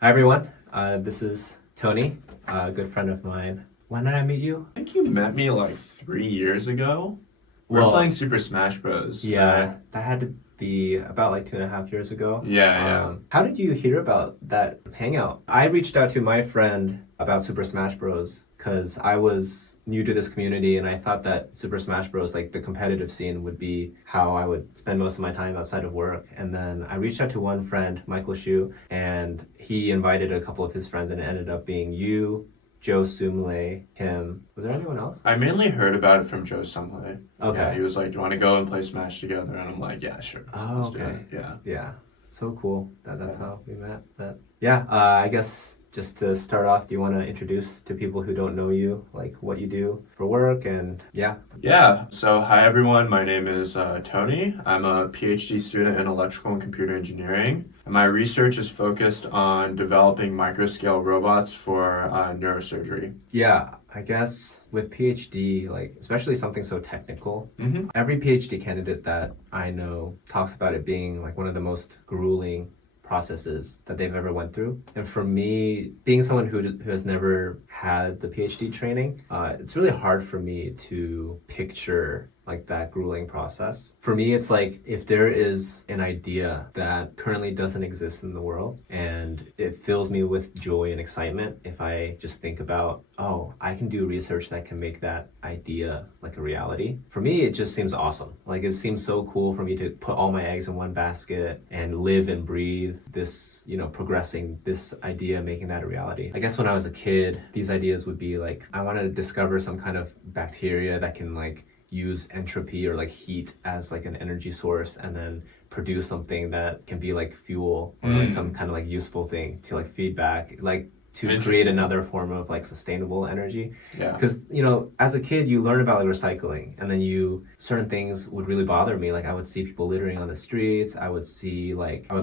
Hi everyone, this is Tony, a good friend of mine. When did I meet you? I think you met me like 3 years ago. We were playing Well, Super Smash Bros, right? yeah, that had to be about like 2.5 years ago. Yeah, yeah. How did you hear about that hangout? I reached out to my friend about Super Smash Bros. Because I was new to this community and I thought that Super Smash Bros, like the competitive scene, would be how I would spend most of my time outside of work. And then I reached out to one friend, Michael Shu, and he invited a couple of his friends, and it ended up being you, Joe Sumle, him. Was there anyone else? I mainly heard about it from Joe Sumley. Yeah, Okay. he was like, "Do you want to go and play Smash together?" And I'm like, "Yeah, sure. Oh, Let's do okay. it." Yeah. Yeah. So cool. That's Yeah. how we met. But yeah, I guess just to start off, do you want to introduce to people who don't know you, like what you do for work and yeah. Yeah. So, hi everyone. My name is Tony. I'm a PhD student in electrical and computer engineering, and my research is focused on developing microscale robots for neurosurgery. Yeah, I guess with PhD, like especially something so technical, Mm-hmm. every PhD candidate that I know talks about it being like one of the most grueling processes that they've ever went through. And for me, being someone who has never had the PhD training, it's really hard for me to picture like that grueling process. For me, it's like if there is an idea that currently doesn't exist in the world and it fills me with joy and excitement if I just think about, oh, I can do research that can make that idea like a reality. For me, it just seems awesome. Like it seems so cool for me to put all my eggs in one basket and live and breathe this, progressing this idea, making that a reality. I guess when I was a kid, these ideas would be like, I want to discover some kind of bacteria that can like use entropy or like heat as like an energy source and then produce something that can be like fuel or like some kind of like useful thing to like feedback like to create Interesting. another form of like sustainable energy. Yeah. Because as a kid you learn about like recycling and then certain things would really bother me. Like I would see people littering on the streets. I would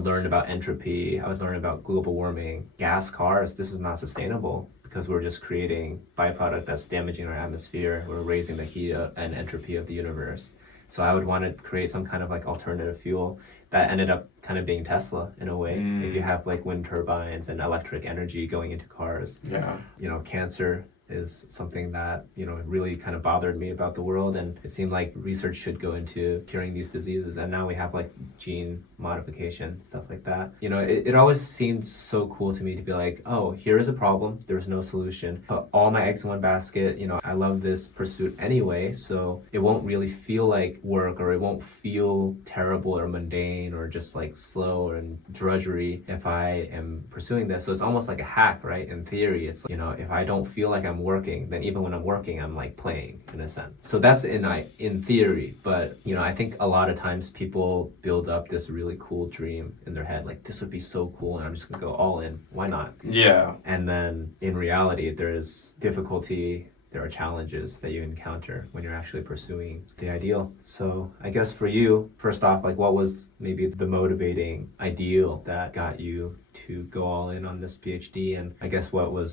learn about entropy. I would learn about global warming, gas cars. This is not sustainable because we're just creating byproduct that's damaging our atmosphere. We're raising the heat and entropy of the universe. So I would want to create some kind of like alternative fuel that ended up kind of being Tesla in a way. If you have like wind turbines and electric energy going into cars, Yeah. cancer is something that really kind of bothered me about the world, and it seemed like research should go into curing these diseases. And now we have like gene modification, stuff like that. It always seemed so cool to me to be like, oh, here is a problem, there's no solution, put all my eggs in one basket. I love this pursuit anyway, so it won't really feel like work, or it won't feel terrible or mundane or just like slow and drudgery if I am pursuing this. So it's almost like a hack, right? In theory, it's if I don't feel like I'm working, then even when I'm working, I'm like playing in a sense. So that's in theory. But I think a lot of times people build up this really cool dream in their head, like this would be so cool and I'm just gonna go all in, why not? Yeah. And then in reality there's difficulty, there are challenges that you encounter when you're actually pursuing the ideal. So I guess for you, first off, like what was maybe the motivating ideal that got you to go all in on this PhD? And I guess what were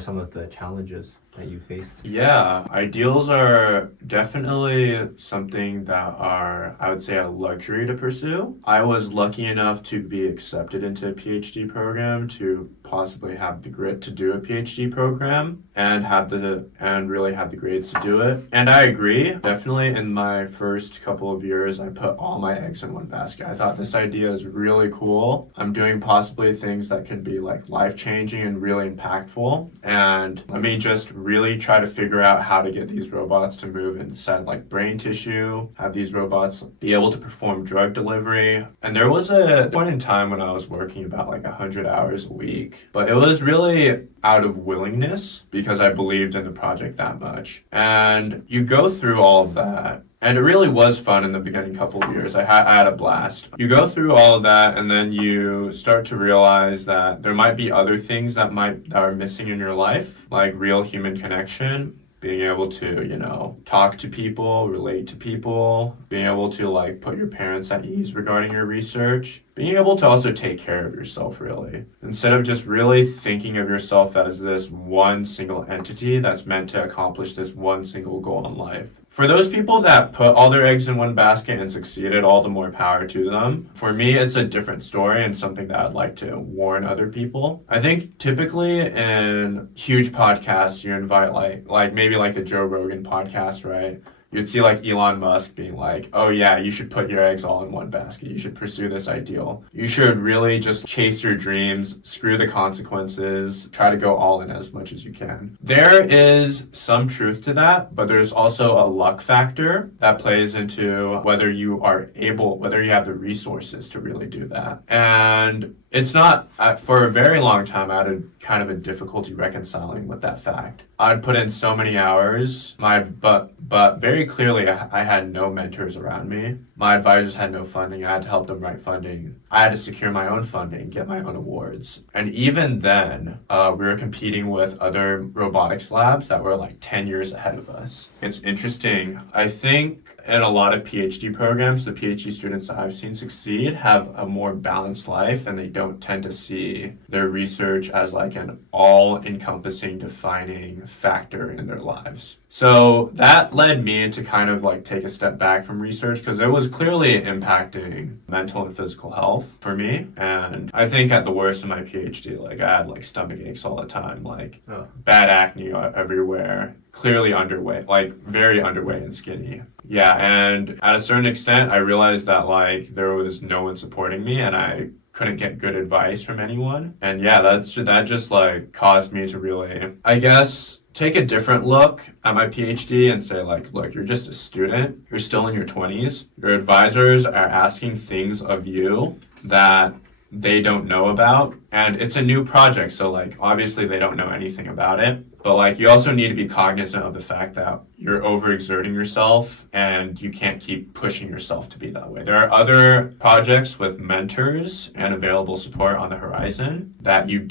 some of the challenges that you faced? Yeah, ideals are definitely something that are, I would say, a luxury to pursue. I was lucky enough to be accepted into a PhD program, to possibly have the grit to do a PhD program and really have the grades to do it. And I agree. Definitely in my first couple of years, I put all my eggs in one basket. I thought this idea is really cool. I'm doing possibly things that could be like life-changing and really impactful. And let me just really try to figure out how to get these robots to move inside like brain tissue, have these robots be able to perform drug delivery. And there was a point in time when I was working about like 100 hours a week, but it was really out of willingness because I believed in the project that much. And you go through all of that. And it really was fun in the beginning couple of years. I had a blast. You go through all of that and then you start to realize that there might be other things that are missing in your life, like real human connection, being able to, talk to people, relate to people, being able to like put your parents at ease regarding your research, being able to also take care of yourself really. Instead of just really thinking of yourself as this one single entity that's meant to accomplish this one single goal in life. for those people that put all their eggs in one basket and succeeded, all the more power to them. For me, it's a different story and something that I'd like to warn other people. I think typically in huge podcasts, you invite like maybe like the Joe Rogan podcast, right? You'd see like Elon Musk being like, oh yeah, you should put your eggs all in one basket. You should pursue this ideal. You should really just chase your dreams, screw the consequences, try to go all in as much as you can. There is some truth to that, but there's also a luck factor that plays into whether you have the resources to really do that. And it's not, for a very long time, I had kind of a difficulty reconciling with that fact. I'd put in so many hours, but very clearly I had no mentors around me. My advisors had no funding. I had to help them write funding. I had to secure my own funding, get my own awards. And even then, we were competing with other robotics labs that were like 10 years ahead of us. It's interesting. I think in a lot of PhD programs, the PhD students that I've seen succeed have a more balanced life, and they don't tend to see their research as like an all-encompassing defining factor in their lives. So that led me to kind of like take a step back from research, because it was clearly impacting mental and physical health for me. And I think at the worst of my PhD, like I had like stomach aches all the time, like bad acne everywhere, clearly underweight, like very underweight and skinny. Yeah, and at a certain extent, I realized that like there was no one supporting me, and I couldn't get good advice from anyone. And yeah, that just like caused me to really, I guess, take a different look at my PhD and say like, look, you're just a student. You're still in your 20s. Your advisors are asking things of you that they don't know about. And it's a new project, so like obviously they don't know anything about it. But like you also need to be cognizant of the fact that you're overexerting yourself and you can't keep pushing yourself to be that way. There are other projects with mentors and available support on the horizon that you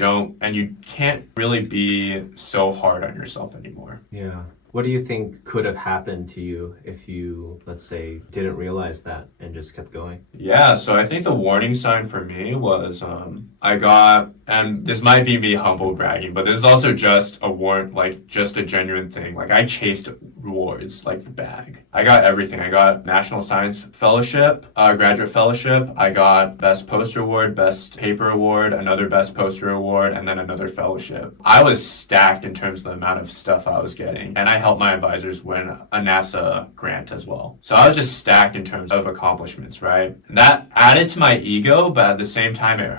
can't really be so hard on yourself anymore. Yeah. What do you think could have happened to you if you, let's say, didn't realize that and just kept going? Yeah, so I think the warning sign for me was and this might be me humble bragging, but this is also just just a genuine thing. Like I chased rewards like the bag. I got everything. I got National Science Fellowship, Graduate Fellowship. I got Best Poster Award, Best Paper Award, another Best Poster Award, and then another fellowship. I was stacked in terms of the amount of stuff I was getting. And I helped my advisors win a NASA grant as well. So I was just stacked in terms of accomplishments, right? And that added to my ego, but at the same time, it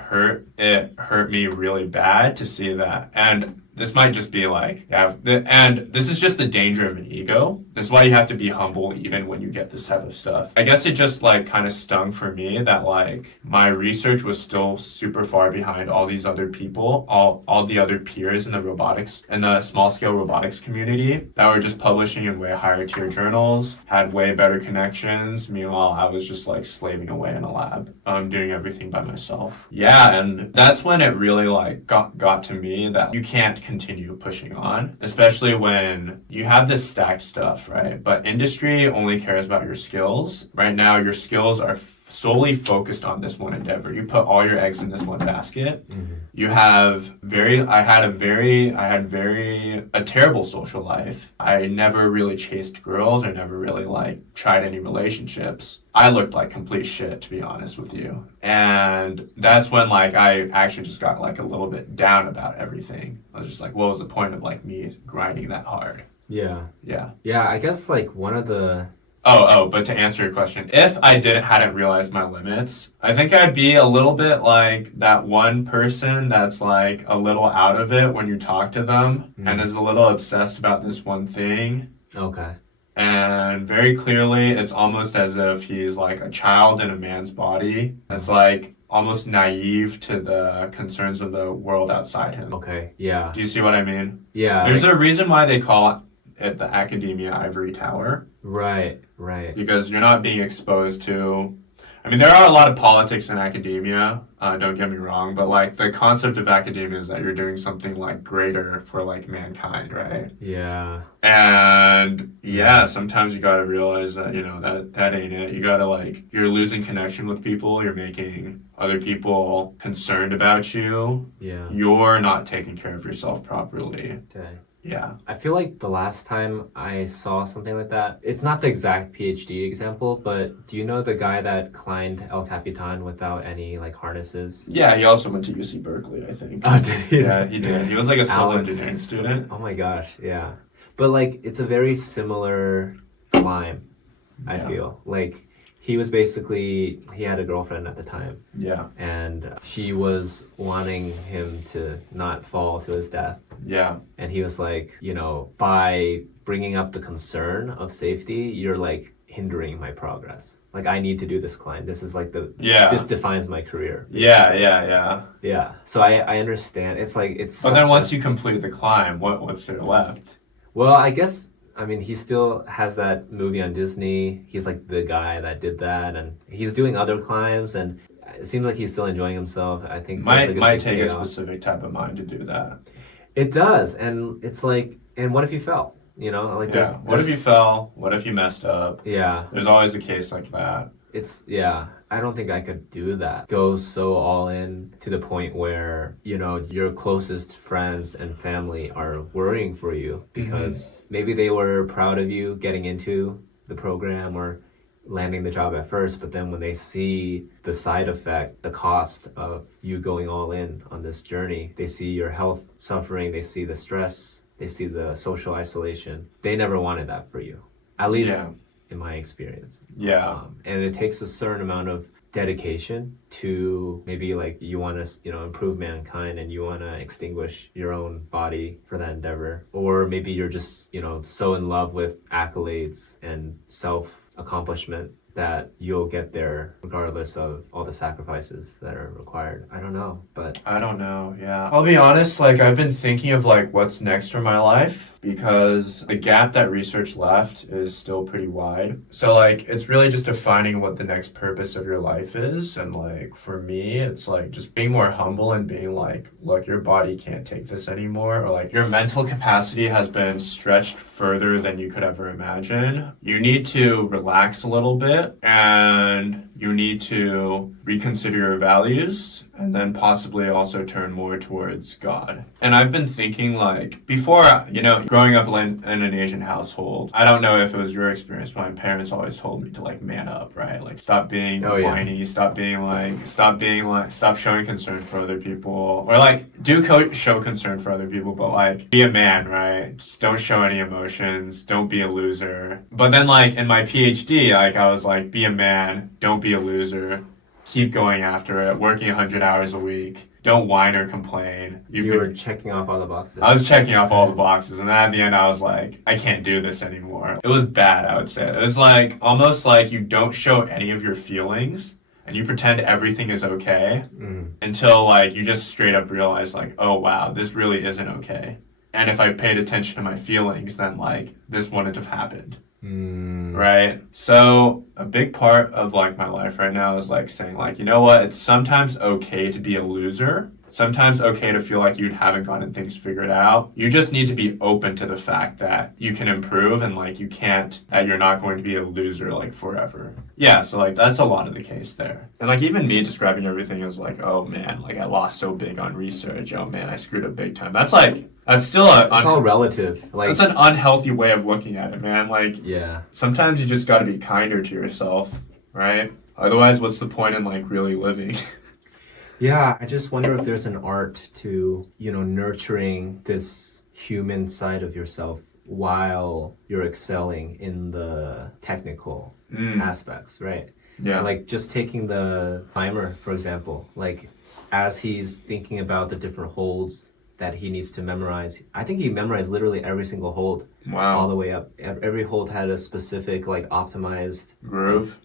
hurt me really bad to see that. And this might just be like, and this is just the danger of an ego. This is why you have to be humble even when you get this type of stuff. I guess it just like kind of stung for me that like my research was still super far behind all these other people, all the other peers in the robotics and the small scale robotics community that were just publishing in way higher tier journals, had way better connections. Meanwhile, I was just like slaving away in a lab, doing everything by myself. Yeah, and that's when it really like got to me that you can't continue pushing on, especially when you have this stacked stuff, right? But industry only cares about your skills. Right now, your skills are solely focused on this one endeavor. You put all your eggs in this one basket. Mm-hmm. You have I had a terrible social life. I never really chased girls or never really like tried any relationships. I looked like complete shit, to be honest with you. And that's when like I actually just got like a little bit down about everything. I was just like, what was the point of like me grinding that hard? Yeah. Yeah. Yeah, I guess like one of the but to answer your question, if I hadn't realized my limits, I think I'd be a little bit like that one person that's like a little out of it when you talk to them and is a little obsessed about this one thing. Okay. And very clearly, it's almost as if he's like a child in a man's body. It's like almost naive to the concerns of the world outside him. Okay, yeah. Do you see what I mean? Yeah. There's a reason why they call it the academia ivory tower. Right. Because you're not being exposed to... I mean, there are a lot of politics in academia, don't get me wrong, but like the concept of academia is that you're doing something like greater for like mankind, right? Yeah. And yeah, sometimes you gotta realize that, that ain't it. You gotta like, you're losing connection with people, you're making other people concerned about you. Yeah. You're not taking care of yourself properly. Okay. Yeah. I feel like the last time I saw something like that, it's not the exact PhD example, but do you know the guy that climbed El Capitan without any like harnesses? Yeah, he also went to UC Berkeley, I think. Oh, did he? Yeah, he did. He was like a civil Alex. engineering student. Oh my gosh, yeah. But like it's a very similar climb, I Yeah. feel. Like he was basically he had a girlfriend at the time Yeah. and she was wanting him to not fall to his death. Yeah. And he was like, you know, by bringing up the concern of safety, you're like hindering my progress. Like I need to do this climb. This is like Yeah. this defines my career. Yeah, yeah, yeah. Yeah. So I understand. It's like it's But then such once a- you complete the climb, what's there left? well, I guess I mean he still has that movie on Disney. He's like the guy that did that and he's doing other climbs and it seems like he's still enjoying himself. I think there's, like, Might big take a payoff. specific type of mind to do that. It does. And it's like and what if you fell? You know, like Yeah. What if you fell? What if you messed up? Yeah. There's always a case like that. It's yeah, I don't think I could do that. Go so all in to the point where, you know, your closest friends and family are worrying for you because maybe they were proud of you getting into the program or landing the job at first, but then when they see the side effect, the cost of you going all in on this journey, they see your health suffering, they see the stress, they see the social isolation. They never wanted that for you. At least Yeah. in my experience. Yeah. And it takes a certain amount of dedication to maybe like you want to, you know, improve mankind and you want to extinguish your own body for that endeavor. Or maybe you're just, you know, so in love with accolades and self accomplishment that you'll get there regardless of all the sacrifices that are required. I don't know, but I don't know, yeah. I'll be honest, like I've been thinking of like what's next for my life because the gap that research left is still pretty wide. So like it's really just defining what the next purpose of your life is and like for me it's like just being more humble and being like, look, your body can't take this anymore or like your mental capacity has been stretched further than you could ever imagine. You need to relax a little bit and you need to reconsider your values and then possibly also turn more towards God. And I've been thinking like before, you know, growing up in an Asian household, I don't know if it was your experience, but my parents always told me to like man up, right? Like stop being whiny, stop showing concern for other people or like show concern for other people, but like be a man, right? Just don't show any emotions, don't be a loser. But then like in my PhD, like I was like, be a man, don't be a loser. Keep going after it, working 100 hours a week. Don't whine or complain. you were checking off all the boxes. I was checking off all the boxes, and then at the end, I was like, I can't do this anymore. It was bad, I would say. It was like almost like you don't show any of your feelings, and you pretend everything is okay until like you just straight up realize like, oh wow, this really isn't okay. And if I paid attention to my feelings, then like this wouldn't have happened. Right? So a big part of like my life right now is like saying like, you know what? It's sometimes okay to be a loser. Sometimes okay to feel like you haven't gotten things figured out. You just need to be open to the fact that you can improve and like that you're not going to be a loser like forever. Yeah, so like that's a lot of the case there. And like even me describing everything as like, oh man, like I lost so big on research. Oh man, I screwed up big time. That's still it's all relative. Like that's an unhealthy way of looking at it, man. Like yeah. sometimes you just got to be kinder to yourself, right? Otherwise, what's the point in like really living? Yeah, I just wonder if there's an art to, you know, nurturing this human side of yourself while you're excelling in the technical aspects, right? Yeah. Like just taking the climber, for example, like as he's thinking about the different holds that he needs to memorize, I think he memorized literally every single hold. Wow. All the way up. Every hold had a specific like optimized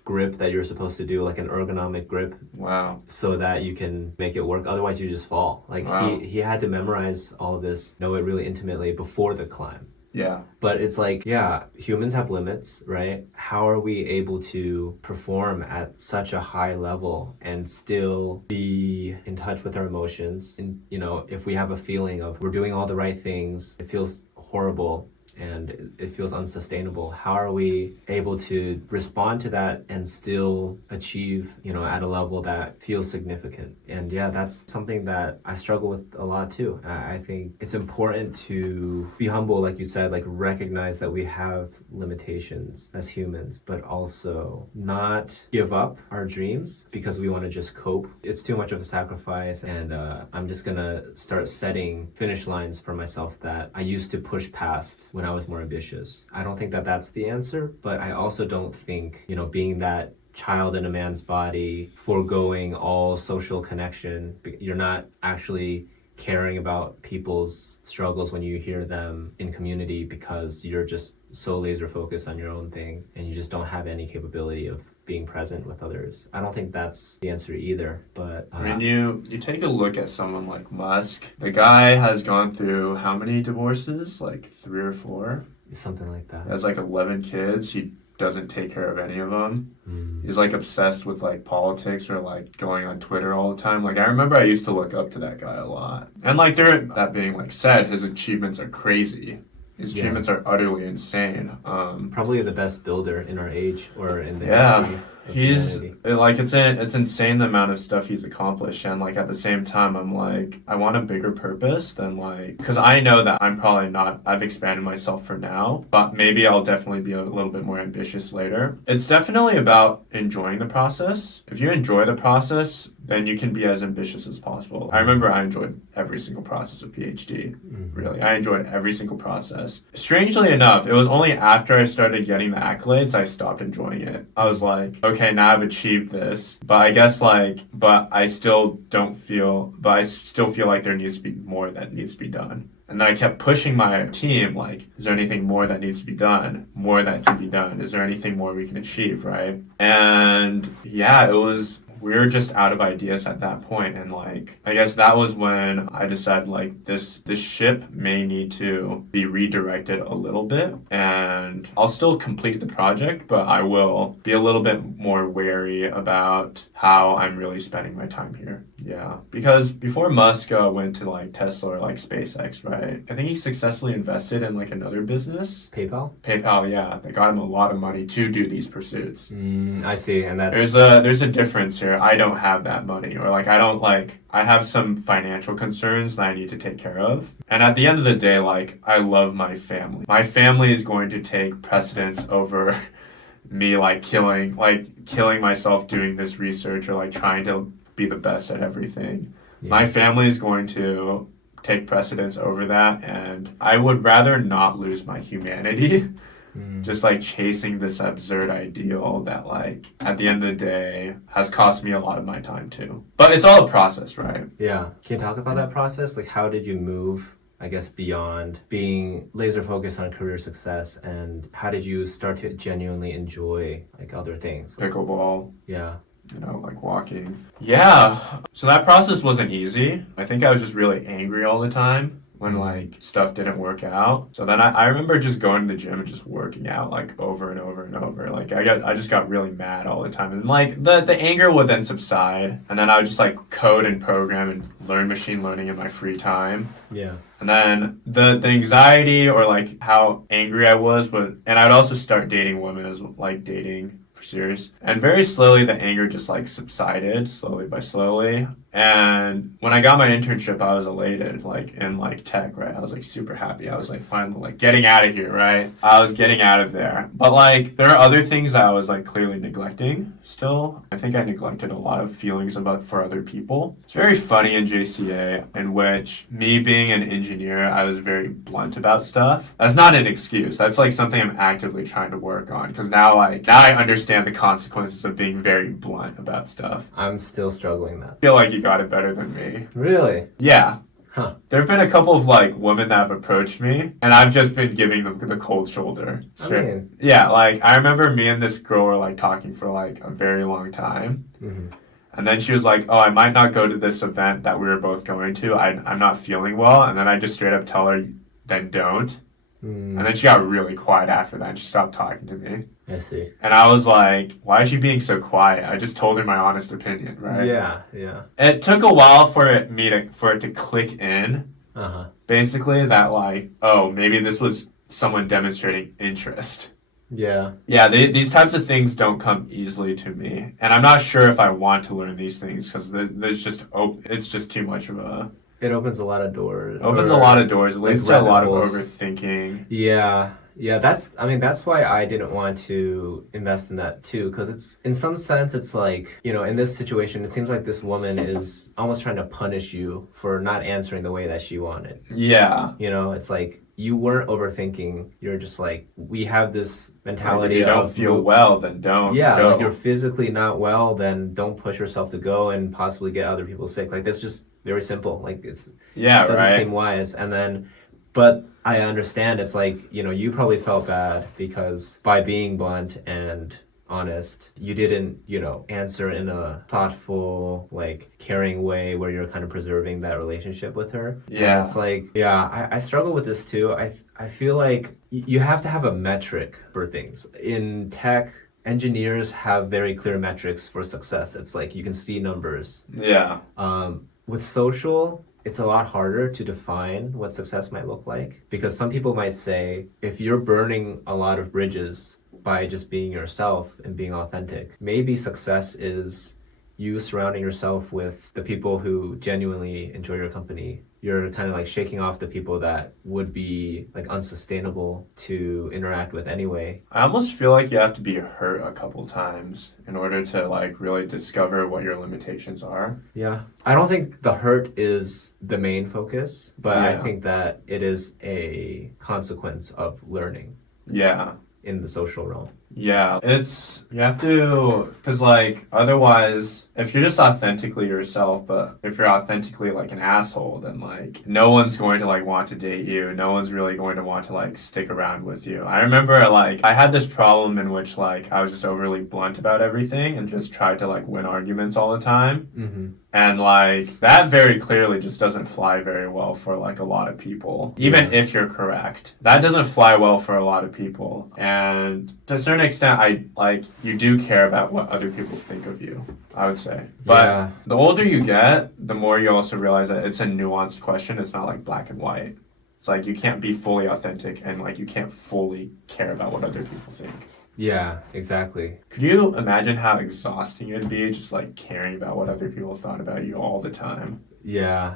grip that you're supposed to do, like an ergonomic grip. Wow. So that you can make it work. Otherwise you just fall. Like wow. he had to memorize all of this, know it really intimately before the climb. Yeah. But it's like, yeah, humans have limits, right? How are we able to perform at such a high level and still be in touch with our emotions? And, you know, if we have a feeling of we're doing all the right things, it feels horrible and it feels unsustainable. How are we able to respond to that and still achieve, at a level that feels significant? And yeah, that's something that I struggle with a lot too. I think it's important to be humble, like you said, like recognize that we have limitations as humans, but also not give up our dreams because we want to just cope. It's too much of a sacrifice, and I'm just gonna start setting finish lines for myself that I used to push past when I was more ambitious. I don't think that that's the answer, but I also don't think, being that child in a man's body, foregoing all social connection, you're not actually caring about people's struggles when you hear them in community because you're just so laser focused on your own thing and you just don't have any capability of being present with others. I don't think that's the answer either, but I mean, you take a look at someone like Musk. The guy has gone through how many divorces? Like 3 or 4? Something like that. He has like 11 kids. He doesn't take care of any of them. He's like obsessed with like politics or like going on Twitter all the time. Like I remember I used to look up to that guy a lot. And like that being like said, his achievements are crazy. His achievements are utterly insane. Probably the best builder in our age or in the history. He's like it's insane the amount of stuff he's accomplished, and like at the same time I'm like I want a bigger purpose than like, because I know that I'm probably not, I've expanded myself for now, but maybe I'll definitely be a little bit more ambitious later. It's definitely about enjoying the process. If you enjoy the process, then you can be as ambitious as possible. I remember I enjoyed every single process of PhD. Really, I enjoyed every single process. Strangely enough, it was only after I started getting the accolades I stopped enjoying it. I was like, okay, now I've achieved this, but I guess but I still feel like there needs to be more that needs to be done. And then I kept pushing my team, like, is there anything more that needs to be done? More that can be done? Is there anything more we can achieve, right? And yeah, we were just out of ideas at that point, and like I guess that was when I decided like this ship may need to be redirected a little bit, and I'll still complete the project, but I will be a little bit more wary about how I'm really spending my time here. Yeah, because before Musk went to like Tesla or like SpaceX, right? I think he successfully invested in like another business. PayPal, yeah, they got him a lot of money to do these pursuits. I see, and that there's a difference here. I don't have that money, or like I have some financial concerns that I need to take care of. And at the end of the day, like I love my family. My family is going to take precedence over me like killing myself doing this research or like trying to be the best at everything. Yeah. My family is going to take precedence over that, and I would rather not lose my humanity just like chasing this absurd ideal that like at the end of the day has cost me a lot of my time too. But it's all a process, right? Yeah. Can you talk about that process? Like how did you move, I guess, beyond being laser focused on career success, and how did you start to genuinely enjoy like other things? Pickleball. Yeah. Like walking. Yeah. So that process wasn't easy. I think I was just really angry all the time when like stuff didn't work out. So then I remember just going to the gym and just working out like over and over and over. Like I just got really mad all the time, and like the anger would then subside, and then I would just like code and program and learn machine learning in my free time. Yeah. And then the anxiety or like how angry I was and I'd also start dating women as like dating for serious. And very slowly the anger just like subsided slowly by slowly. And when I got my internship, I was elated, like in like tech, right? I was like super happy. I was like finally like getting out of here, right? I was getting out of there. But like there are other things that I was like clearly neglecting still. I think I neglected a lot of feelings for other people. It's very funny in JCA, in which me being an engineer, I was very blunt about stuff. That's not an excuse. That's like something I'm actively trying to work on, because now I understand the consequences of being very blunt about stuff. I'm still struggling that. I feel like you got it better than me. Really? Yeah. Huh. There have been a couple of like women that have approached me, and I've just been giving them the cold shoulder. Yeah, like I remember me and this girl were like talking for like a very long time. Mm-hmm. And then she was like, oh, I might not go to this event that we were both going to. I'm not feeling well. And then I just straight up tell her, then don't. And then she got really quiet after that, and she stopped talking to me. I see. And I was like, why is she being so quiet? I just told her my honest opinion, right? Yeah. It took a while for it to click in. Uh-huh. Basically, that like, oh, maybe this was someone demonstrating interest. Yeah. Yeah, these types of things don't come easily to me, and I'm not sure if I want to learn these things because it's just too much of a It opens a lot of doors. opens a lot of doors. It like leads to a lot of rabbit holes. overthinking. Yeah. Yeah, that's why I didn't want to invest in that too, because it's, in some sense, it's like, in this situation, it seems like this woman is almost trying to punish you for not answering the way that she wanted. Yeah. It's like you weren't overthinking. You're just like, we have this mentality If you don't of feel well, then don't yeah, go. like you're physically not well, then don't push yourself to go and possibly get other people sick. Like that's just very simple. Like it doesn't right. seem wise. And then, but I understand it's like, you probably felt bad because by being blunt and honest, you didn't, answer in a thoughtful, like caring way where you're kind of preserving that relationship with her. Yeah. And it's like, yeah, I struggle with this too. I feel like you have to have a metric for things. In tech, engineers have very clear metrics for success. It's like you can see numbers. Yeah. With social, it's a lot harder to define what success might look like because some people might say if you're burning a lot of bridges by just being yourself and being authentic, maybe success is you surrounding yourself with the people who genuinely enjoy your company. You're kind of like shaking off the people that would be like unsustainable to interact with anyway. I almost feel like you have to be hurt a couple times in order to like really discover what your limitations are. Yeah. I don't think the hurt is the main focus, but I Yeah. think that it is a consequence of learning Yeah. in the social realm. Yeah, you have to, because like otherwise, if you're just authentically yourself, but if you're authentically like an asshole, then like no one's going to like want to date you. No one's really going to want to like stick around with you. I remember like I had this problem in which like I was just overly blunt about everything and just tried to like win arguments all the time. Mm-hmm. And like that very clearly just doesn't fly very well for like a lot of people, even if you're correct. That doesn't fly well for a lot of people. And to a certain extent, you do care about what other people think of you, I would say. But the older you get, the more you also realize that it's a nuanced question. It's not like black and white. It's like you can't be fully authentic and like you can't fully care about what other people think. Yeah, exactly. Could you imagine how exhausting it'd be just like caring about what other people thought about you all the time? Yeah.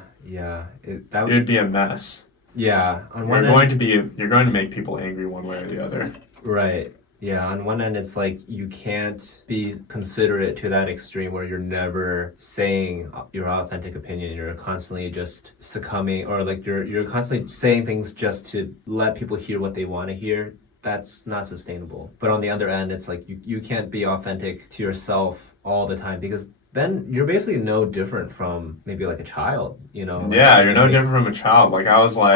It'd be a mess. Yeah. You're going to make people angry one way or the other. Right. Yeah, on one end, it's like you can't be considerate to that extreme where you're never saying your authentic opinion. You're constantly just succumbing, or like you're constantly saying things just to let people hear what they want to hear. That's not sustainable. But on the other end, it's like you can't be authentic to yourself all the time because then you're basically no different from maybe like a child, Like, yeah, you're no different from a child. Like I was like,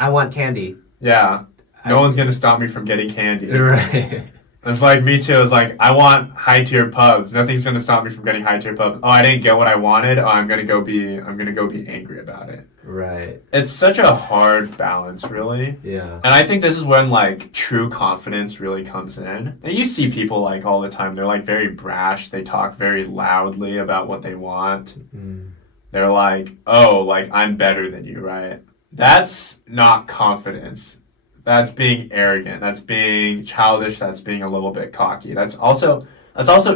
I want candy. Yeah. No one's gonna stop me from getting candy. Right. It's like me too. It's like I want high tier pubs. Nothing's gonna stop me from getting high tier pubs. Oh, I didn't get what I wanted. Oh, I'm gonna go be angry about it. Right. It's such a hard balance, really. Yeah. And I think this is when like true confidence really comes in. And you see people like all the time. They're like very brash. They talk very loudly about what they want. Mm. They're like, oh, like I'm better than you, right? That's not confidence. That's being arrogant. That's being childish. That's being a little bit cocky. That's also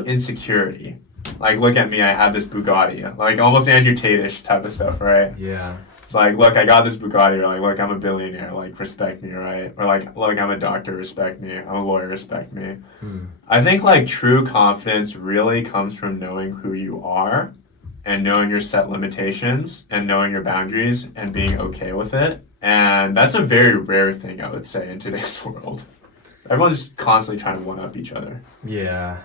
insecurity. Like, look at me. I have this Bugatti. Like, almost Andrew Tate-ish type of stuff, right? Yeah. It's like, look, I got this Bugatti. Or like, look, I'm a billionaire. Like, respect me, right? Or like, look, I'm a doctor. Respect me. I'm a lawyer. Respect me. I think like true confidence really comes from knowing who you are and knowing your set limitations and knowing your boundaries and being okay with it. And that's a very rare thing, I would say, in today's world. Everyone's constantly trying to one-up each other. Yeah.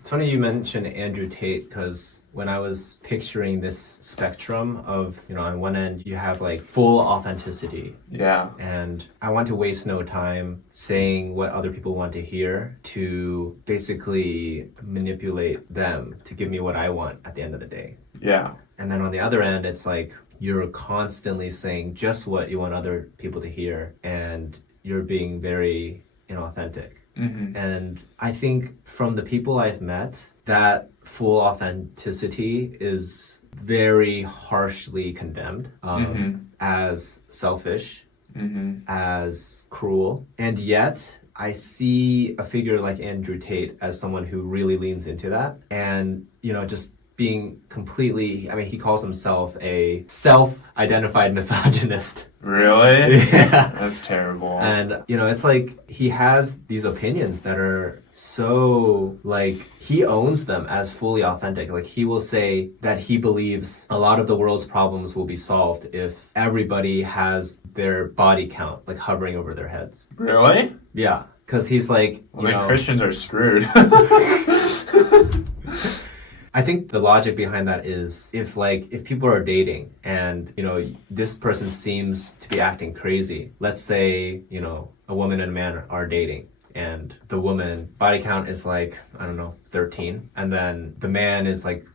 It's funny you mentioned Andrew Tate because when I was picturing this spectrum of, on one end you have like full authenticity. Yeah. And I want to waste no time saying what other people want to hear to basically manipulate them to give me what I want at the end of the day. Yeah. And then on the other end, it's like you're constantly saying just what you want other people to hear and you're being very inauthentic. Mm-hmm. And I think from the people I've met, that full authenticity is very harshly condemned as selfish as cruel. And yet, I see a figure like Andrew Tate as someone who really leans into that. And, just being completely, I mean, he calls himself a self-identified misogynist. Really? Yeah. That's terrible. And, it's like he has these opinions that are so, like, he owns them as fully authentic. Like, he will say that he believes a lot of the world's problems will be solved if everybody has their body count, like, hovering over their heads. Really? Yeah. Because he's like, Christians are screwed. I think the logic behind that is if people are dating and, this person seems to be acting crazy. Let's say, a woman and a man are dating and the woman body count is like, I don't know, 13. And then the man is like,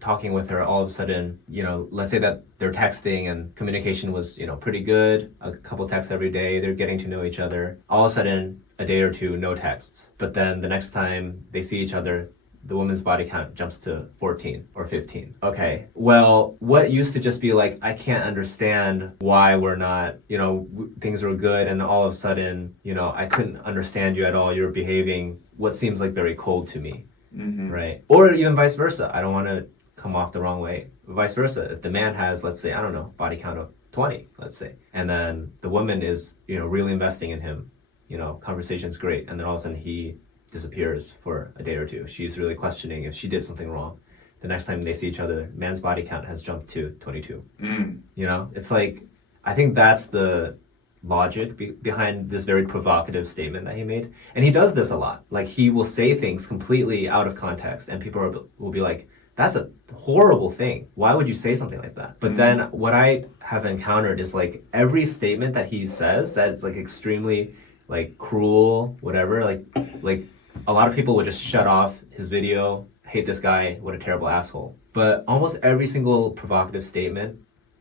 talking with her all of a sudden, let's say that they're texting and communication was, pretty good. A couple texts every day. They're getting to know each other. All of a sudden, a day or two, no texts. But then the next time they see each other, the woman's body count jumps to 14 or 15. Okay, well, what used to just be like, I can't understand why we're not, things were good, and all of a sudden, I couldn't understand you at all. You're behaving what seems like very cold to me, right? Or even vice versa. I don't want to come off the wrong way. Vice versa. If the man has, let's say, I don't know, body count of 20, let's say, and then the woman is, really investing in him, conversation's great, and then all of a sudden he disappears for a day or two. She's really questioning if she did something wrong. The next time they see each other, man's body count has jumped to 22. It's like, I think that's the logic behind this very provocative statement that he made. And he does this a lot. Like, he will say things completely out of context and people will be like, that's a horrible thing. Why would you say something like that? But then what I have encountered is like every statement that he says that's like extremely like cruel, whatever, like a lot of people would just shut off his video, hate this guy, what a terrible asshole. But almost every single provocative statement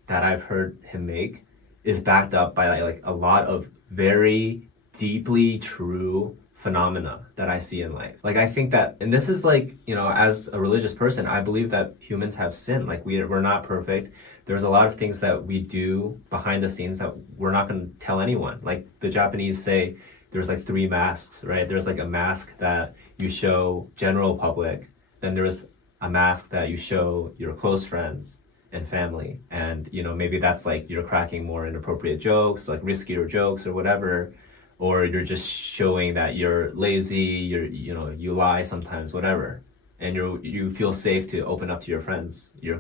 that I've heard him make is backed up by like a lot of very deeply true phenomena that I see in life. Like, I think that, and this is like, as a religious person, I believe that humans have sin. Like, we're not perfect. There's a lot of things that we do behind the scenes that we're not going to tell anyone. Like, the Japanese say there's like 3 masks, right? There's like a mask that you show general public. Then there's a mask that you show your close friends and family. And, maybe that's like you're cracking more inappropriate jokes, like riskier jokes or whatever. Or you're just showing that you're lazy, you lie sometimes, whatever. And you feel safe to open up to your friends, your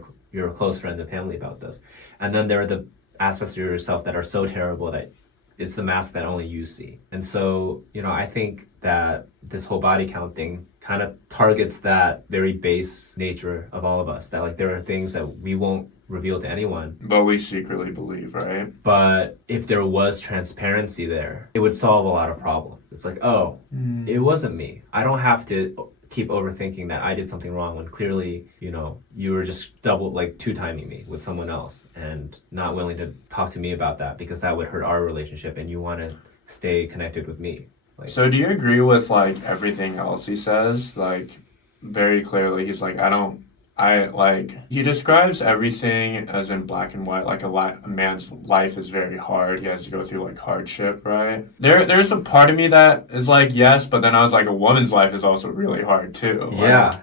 close friends and family about this. And then there are the aspects of yourself that are so terrible that it's the mask that only you see. And so, I think that this whole body count thing kind of targets that very base nature of all of us, that like there are things that we won't reveal to anyone. But we secretly believe, right? But if there was transparency there, it would solve a lot of problems. It's like, it wasn't me. I don't have to keep overthinking that I did something wrong when clearly, you were just two-timing me with someone else and not willing to talk to me about that because that would hurt our relationship and you want to stay connected with me. So do you agree with like everything else he says? Like, very clearly, he's like, he describes everything as in black and white. Like a man's life is very hard. He has to go through like hardship, right? There's a part of me that is like, yes, but then I was like, a woman's life is also really hard too. Yeah.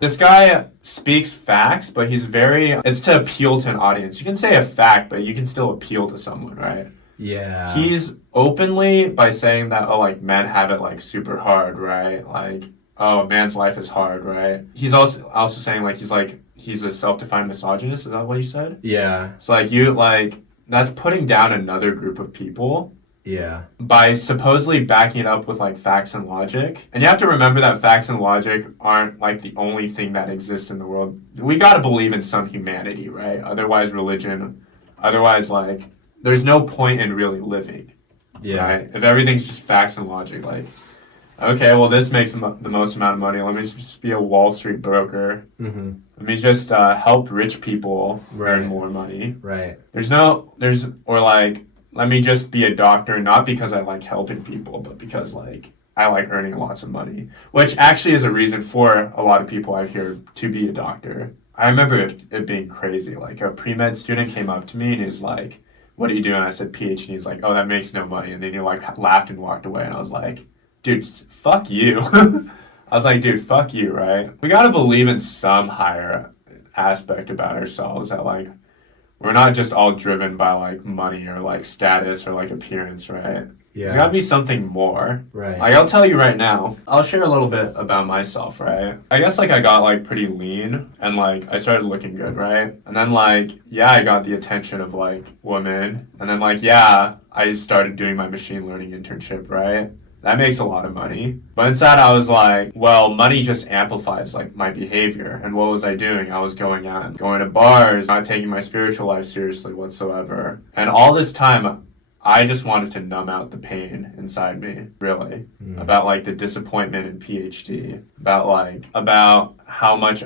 This guy speaks facts, but it's to appeal to an audience. You can say a fact, but you can still appeal to someone, right? Yeah. He's openly by saying that, men have it like super hard, right? Like, man's life is hard, right? He's also saying he's a self-defined misogynist. Is that what you said? Yeah. So that's putting down another group of people. Yeah. By supposedly backing it up with like facts and logic. And you have to remember that facts and logic aren't like the only thing that exists in the world. We gotta believe in some humanity, right? Otherwise there's no point in really living. Yeah. Right? If everything's just facts and logic, okay, well, this makes the most amount of money. Let me just be a Wall Street broker. Mm-hmm. Let me just help rich people earn more money. Right. Let me just be a doctor, not because I like helping people, but because I like earning lots of money, which actually is a reason for a lot of people out here to be a doctor. I remember it being crazy. Like a pre-med student came up to me and he was like, what do you do? And I said PhD. He's like, oh, that makes no money. And then he like laughed and walked away. And I was like, dude, fuck you. I was like, dude, fuck you, right? We gotta believe in some higher aspect about ourselves, that like we're not just all driven by like money or like status or like appearance, right? Yeah. There's gotta be something more. Right. Like, I'll tell you right now, I'll share a little bit about myself, right? I guess like I got like pretty lean and like I started looking good, right? And then like, yeah, I got the attention of like women. And then like, yeah, I started doing my machine learning internship, right? That makes a lot of money. But inside I was like, well, money just amplifies like my behavior. And what was I doing? I was going out and going to bars, not taking my spiritual life seriously whatsoever. And all this time, I just wanted to numb out the pain inside me, really. About like the disappointment in PhD. About how much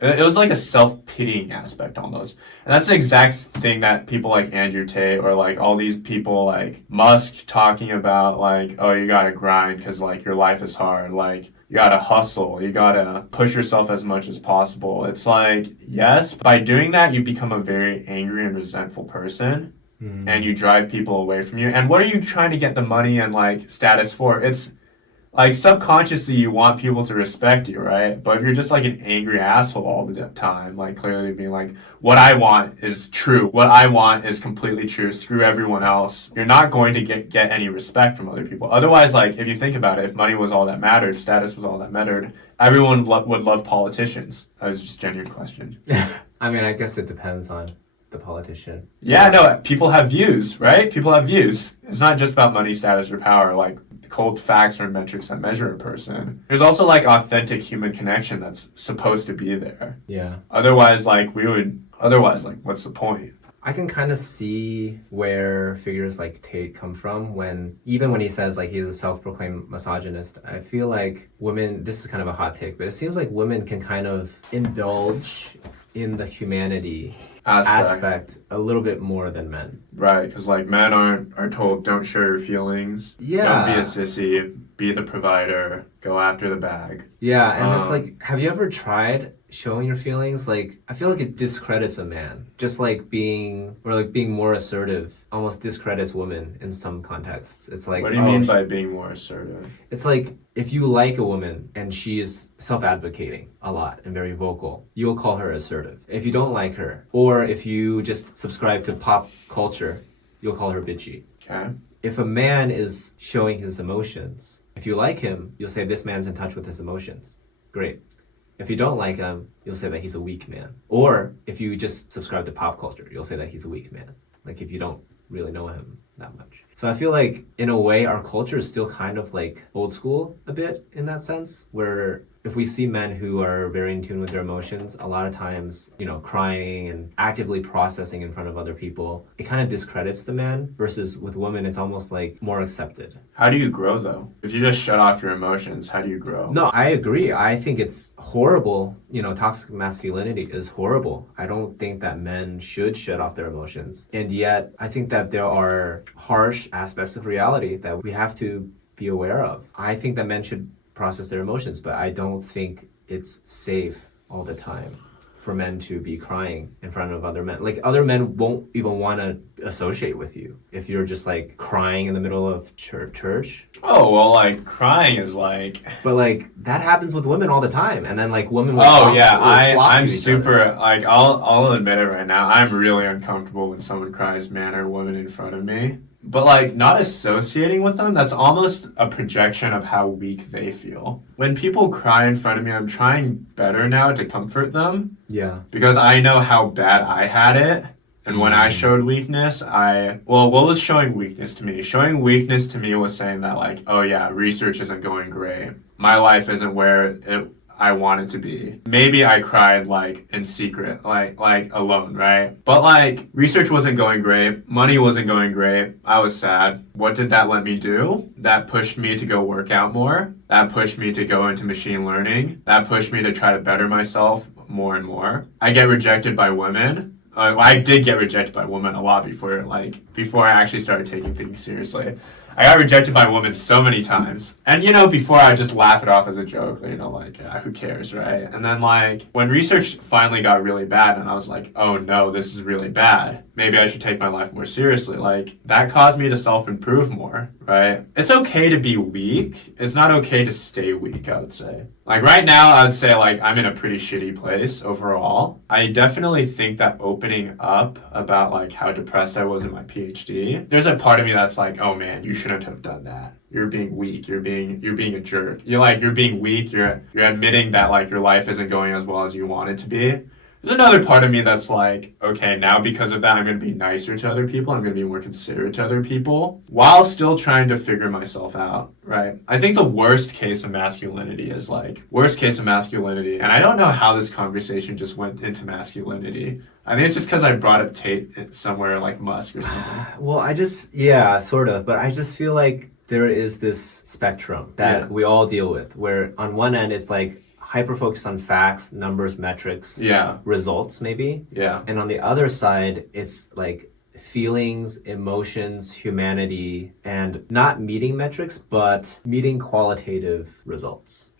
it was like a self-pitying aspect almost. And that's the exact thing that people like Andrew Tate or like all these people like Musk talking about, like, oh, you gotta grind because like your life is hard. Like, you gotta hustle. You gotta push yourself as much as possible. It's like, yes, by doing that, you become a very angry and resentful person. And you drive people away from you. And what are you trying to get the money and like status for? It's like subconsciously you want people to respect you, right? But if you're just like an angry asshole all the time, like clearly being like, what I want is true, what I want is completely true, screw everyone else, you're not going to get any respect from other people. Otherwise, like if you think about it, if money was all that mattered, status was all that mattered, everyone would love politicians. That was just a genuine question. I mean, I guess it depends on the politician. Yeah, no, people have views, right? People have views. It's not just about money, status, or power, like cold facts or metrics that measure a person. There's also like authentic human connection that's supposed to be there. Yeah. Otherwise, like what's the point? I can kind of see where figures like Tate come from even when he says like he's a self-proclaimed misogynist. I feel like women, this is kind of a hot take, but it seems like women can kind of indulge in the humanity aspect a little bit more than men. Right, because like men are told don't show your feelings. Yeah. Don't be a sissy, be the provider, go after the bag. Yeah, and it's like, have you ever tried showing your feelings? Like, I feel like it discredits a man. Just like being more assertive almost discredits women in some contexts. It's like, what do you mean by being more assertive? It's like, if you like a woman and she is self-advocating a lot and very vocal, you'll call her assertive. If you don't like her, or if you just subscribe to pop culture, you'll call her bitchy. Okay. If a man is showing his emotions, if you like him, you'll say this man's in touch with his emotions. Great. If you don't like him, you'll say that he's a weak man. Or if you just subscribe to pop culture, you'll say that he's a weak man. Like if you don't really know him that much. So I feel like in a way our culture is still kind of like old school a bit in that sense, where if we see men who are very in tune with their emotions, a lot of times, crying and actively processing in front of other people, it kind of discredits the man, versus with women, it's almost like more accepted. How do you grow though? If you just shut off your emotions, how do you grow? No, I agree. I think it's horrible. Toxic masculinity is horrible. I don't think that men should shut off their emotions. And yet, I think that there are harsh aspects of reality that we have to be aware of. I think that men should process their emotions, but I don't think it's safe all the time for men to be crying in front of other men. Like, other men won't even want to associate with you if you're just like crying in the middle of church. Oh, well, like crying is like, but like that happens with women all the time, and then like women will I'm super like, I'll admit it right now, I'm really uncomfortable when someone cries, man or woman, in front of me. But like, not associating with them, that's almost a projection of how weak they feel. When people cry in front of me, I'm trying better now to comfort them. Yeah. Because I know how bad I had it. And when I showed weakness, what was showing weakness to me? Showing weakness to me was saying that like, oh yeah, research isn't going great. My life isn't where I want it to be. Maybe I cried like in secret, like alone, right? But like, research wasn't going great. Money wasn't going great. I was sad. What did that let me do? That pushed me to go work out more. That pushed me to go into machine learning. That pushed me to try to better myself more and more. I get rejected by women. I did get rejected by women a lot before I actually started taking things seriously. I got rejected by women so many times. And, before I just laugh it off as a joke, like, yeah, who cares, right? And then, like, when research finally got really bad and I was like, oh no, this is really bad. Maybe I should take my life more seriously. Like, that caused me to self-improve more, right? It's okay to be weak. It's not okay to stay weak, I would say. Like, right now, I would say, like, I'm in a pretty shitty place overall. I definitely think that opening up about, like, how depressed I was in my PhD, there's a part of me that's like, oh man, you shouldn't have done that. You're being weak. You're being a jerk. You're being weak. You're admitting that, like, your life isn't going as well as you want it to be. There's another part of me that's like, okay, now because of that, I'm going to be nicer to other people. I'm going to be more considerate to other people while still trying to figure myself out, right? I think the worst case of masculinity, and I don't know how this conversation just went into masculinity. I think it's just because I brought up Tate somewhere like Musk or something. Well, yeah, sort of, but I just feel like there is this spectrum that we all deal with, where on one end, it's like, hyper focused on facts, numbers, metrics, results maybe. Yeah. And on the other side, it's like feelings, emotions, humanity, and not meeting metrics, but meeting qualitative results.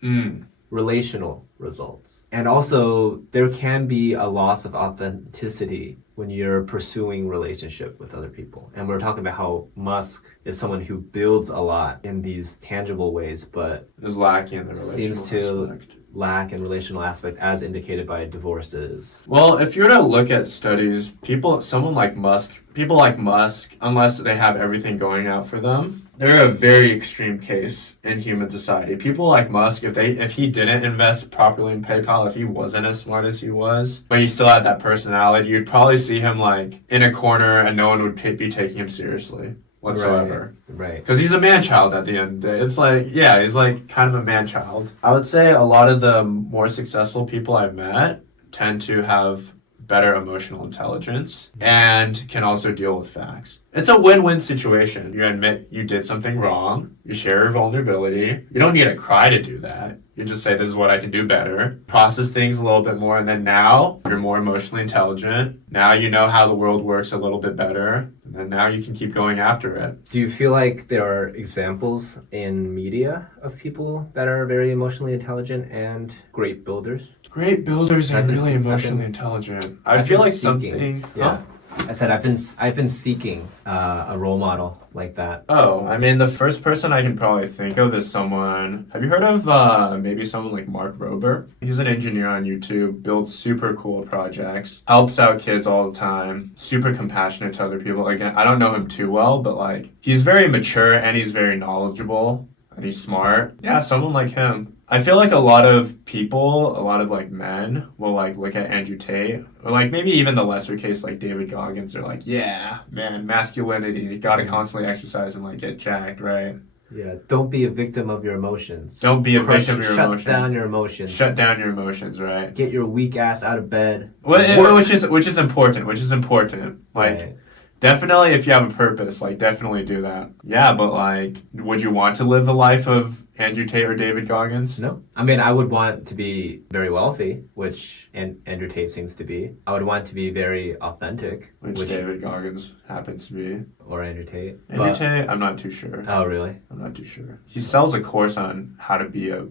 Relational results. And also, there can be a loss of authenticity when you're pursuing relationship with other people. And we're talking about how Musk is someone who builds a lot in these tangible ways, but is lacking in the relational seems to aspect. Lack in relational aspect as indicated by divorces. Well, if you're to look at studies, people like Musk, unless they have everything going out for them, they're a very extreme case in human society. People like Musk, if he didn't invest properly in PayPal, if he wasn't as smart as he was, but he still had that personality, you'd probably see him like in a corner and no one would be taking him seriously whatsoever. Right. Because he's a man-child at the end of the day. It's like, yeah, he's like kind of a man-child. I would say a lot of the more successful people I've met tend to have better emotional intelligence and can also deal with facts. It's a win-win situation. You admit you did something wrong. You share your vulnerability. You don't need to cry to do that. You just say, this is what I can do better. Process things a little bit more. And then now you're more emotionally intelligent. Now you know how the world works a little bit better. And then now you can keep going after it. Do you feel like there are examples in media of people that are very emotionally intelligent and great builders? Great builders and really emotionally intelligent. I feel like something... Yeah. Huh? I said I've been seeking a role model like that. Oh, I mean, the first person I can probably think of is someone... Have you heard of maybe someone like Mark Rober? He's an engineer on YouTube, builds super cool projects, helps out kids all the time, super compassionate to other people. Again, I don't know him too well, but like he's very mature and he's very knowledgeable and he's smart. Yeah, someone like him. I feel like a lot of people, a lot of like men will like look at Andrew Tate or like maybe even the lesser case like David Goggins are like, yeah, man, masculinity, you gotta constantly exercise and like get jacked, right? Yeah, don't be a victim of your emotions. Don't be a victim of your emotions. Shut down your emotions. Shut down your emotions, right? Get your weak ass out of bed. Which is important. Like, right. Definitely if you have a purpose, like definitely do that. Yeah, but like, would you want to live the life of Andrew Tate or David Goggins? No. I mean, I would want to be very wealthy, which Andrew Tate seems to be. I would want to be very authentic. Which David Goggins happens to be. Or Andrew Tate. Andrew Tate, I'm not too sure. Oh, really? I'm not too sure. He sells a course on how to be a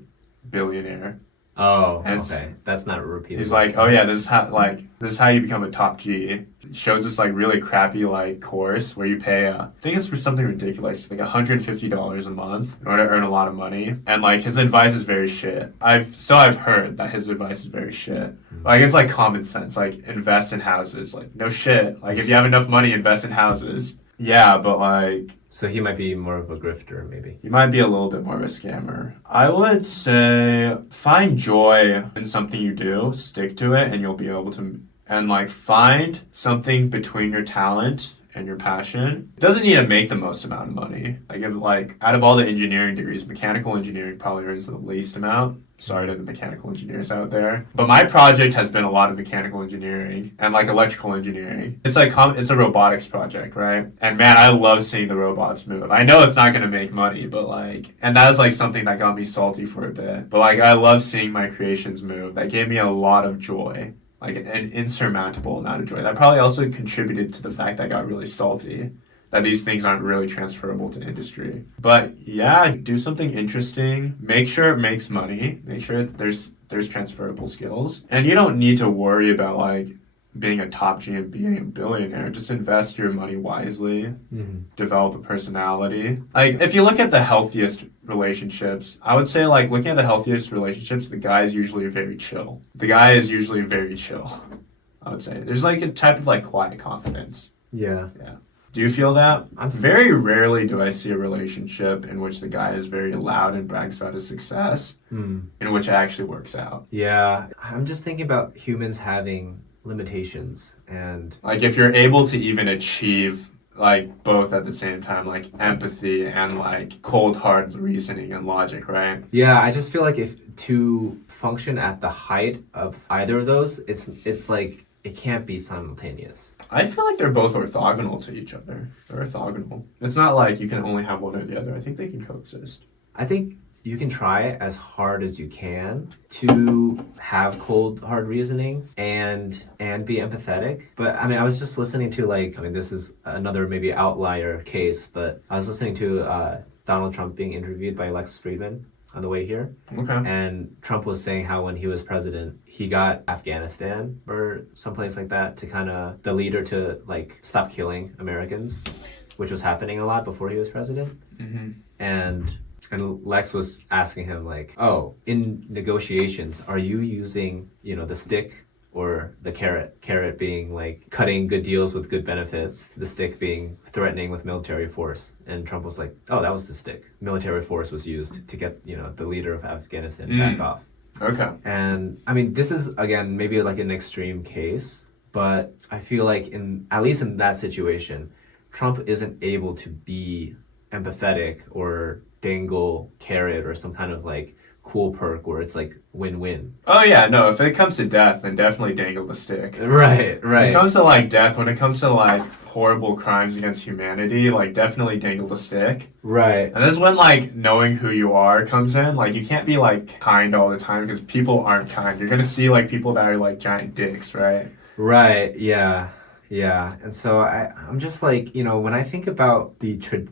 billionaire. Oh, okay. That's not repeatable. He's like, oh yeah, this is how you become a top G. He shows this like really crappy like course where you pay I think it's for something ridiculous, like $150 a month in order to earn a lot of money. And like his advice is very shit. I've heard that his advice is very shit. Like it's like common sense, like invest in houses. Like no shit. Like if you have enough money, invest in houses. Yeah, but like... So he might be more of a grifter, maybe. He might be a little bit more of a scammer. I would say find joy in something you do, stick to it, and you'll be able to... And like find something between your talent and your passion. It doesn't need to make the most amount of money. Like out of all the engineering degrees, mechanical engineering probably earns the least amount. Sorry to the mechanical engineers out there. But my project has been a lot of mechanical engineering and like electrical engineering. It's like, it's a robotics project, right? And man, I love seeing the robots move. I know it's not going to make money, but like, and that was like something that got me salty for a bit. But like, I love seeing my creations move. That gave me a lot of joy. Like an insurmountable amount of joy. That probably also contributed to the fact that I got really salty. that these things aren't really transferable to industry. But yeah, do something interesting. Make sure it makes money. Make sure there's transferable skills. And you don't need to worry about like being a top G and being a billionaire. Just invest your money wisely, develop a personality. Like if you look at the healthiest relationships, I would say like looking at the healthiest relationships, the guy is usually very chill. The guy is usually very chill, I would say. There's like a type of like quiet confidence. Yeah. Yeah. Do you feel that? Very rarely do I see a relationship in which the guy is very loud and brags about his success, in which it actually works out. Yeah. I'm just thinking about humans having limitations and like if you're able to even achieve like both at the same time, like empathy and like cold hard reasoning and logic, right? Yeah, I just feel like if to function at the height of either of those, it's like it can't be simultaneous. I feel like they're both orthogonal to each other. They're orthogonal. It's not like you can only have one or the other. I think they can coexist. I think you can try as hard as you can to have cold hard reasoning and be empathetic. But I mean, I was just listening to this is another maybe outlier case, but I was listening to Donald Trump being interviewed by Lex Friedman on the way here. Okay. And Trump was saying how when he was president, he got Afghanistan or someplace like that to kind of the leader to like stop killing Americans, which was happening a lot before he was president. And Lex was asking him like, oh, in negotiations, are you using, the stick or the carrot? Carrot being like cutting good deals with good benefits, the stick being threatening with military force. And Trump was like, oh, that was the stick. Military force was used to get, the leader of Afghanistan back off. Okay. And I mean, this is again, maybe like an extreme case, but I feel like at least in that situation, Trump isn't able to be empathetic or dangle carrot or some kind of like cool perk where it's like win-win. Oh yeah, no, if it comes to death, then definitely dangle the stick. Right. When it comes to like death, when it comes to like horrible crimes against humanity, like definitely dangle the stick. Right. And this is when like knowing who you are comes in. Like you can't be like kind all the time because people aren't kind. You're gonna see like people that are like giant dicks, right? Right, yeah. Yeah, and so I'm just like, when I think about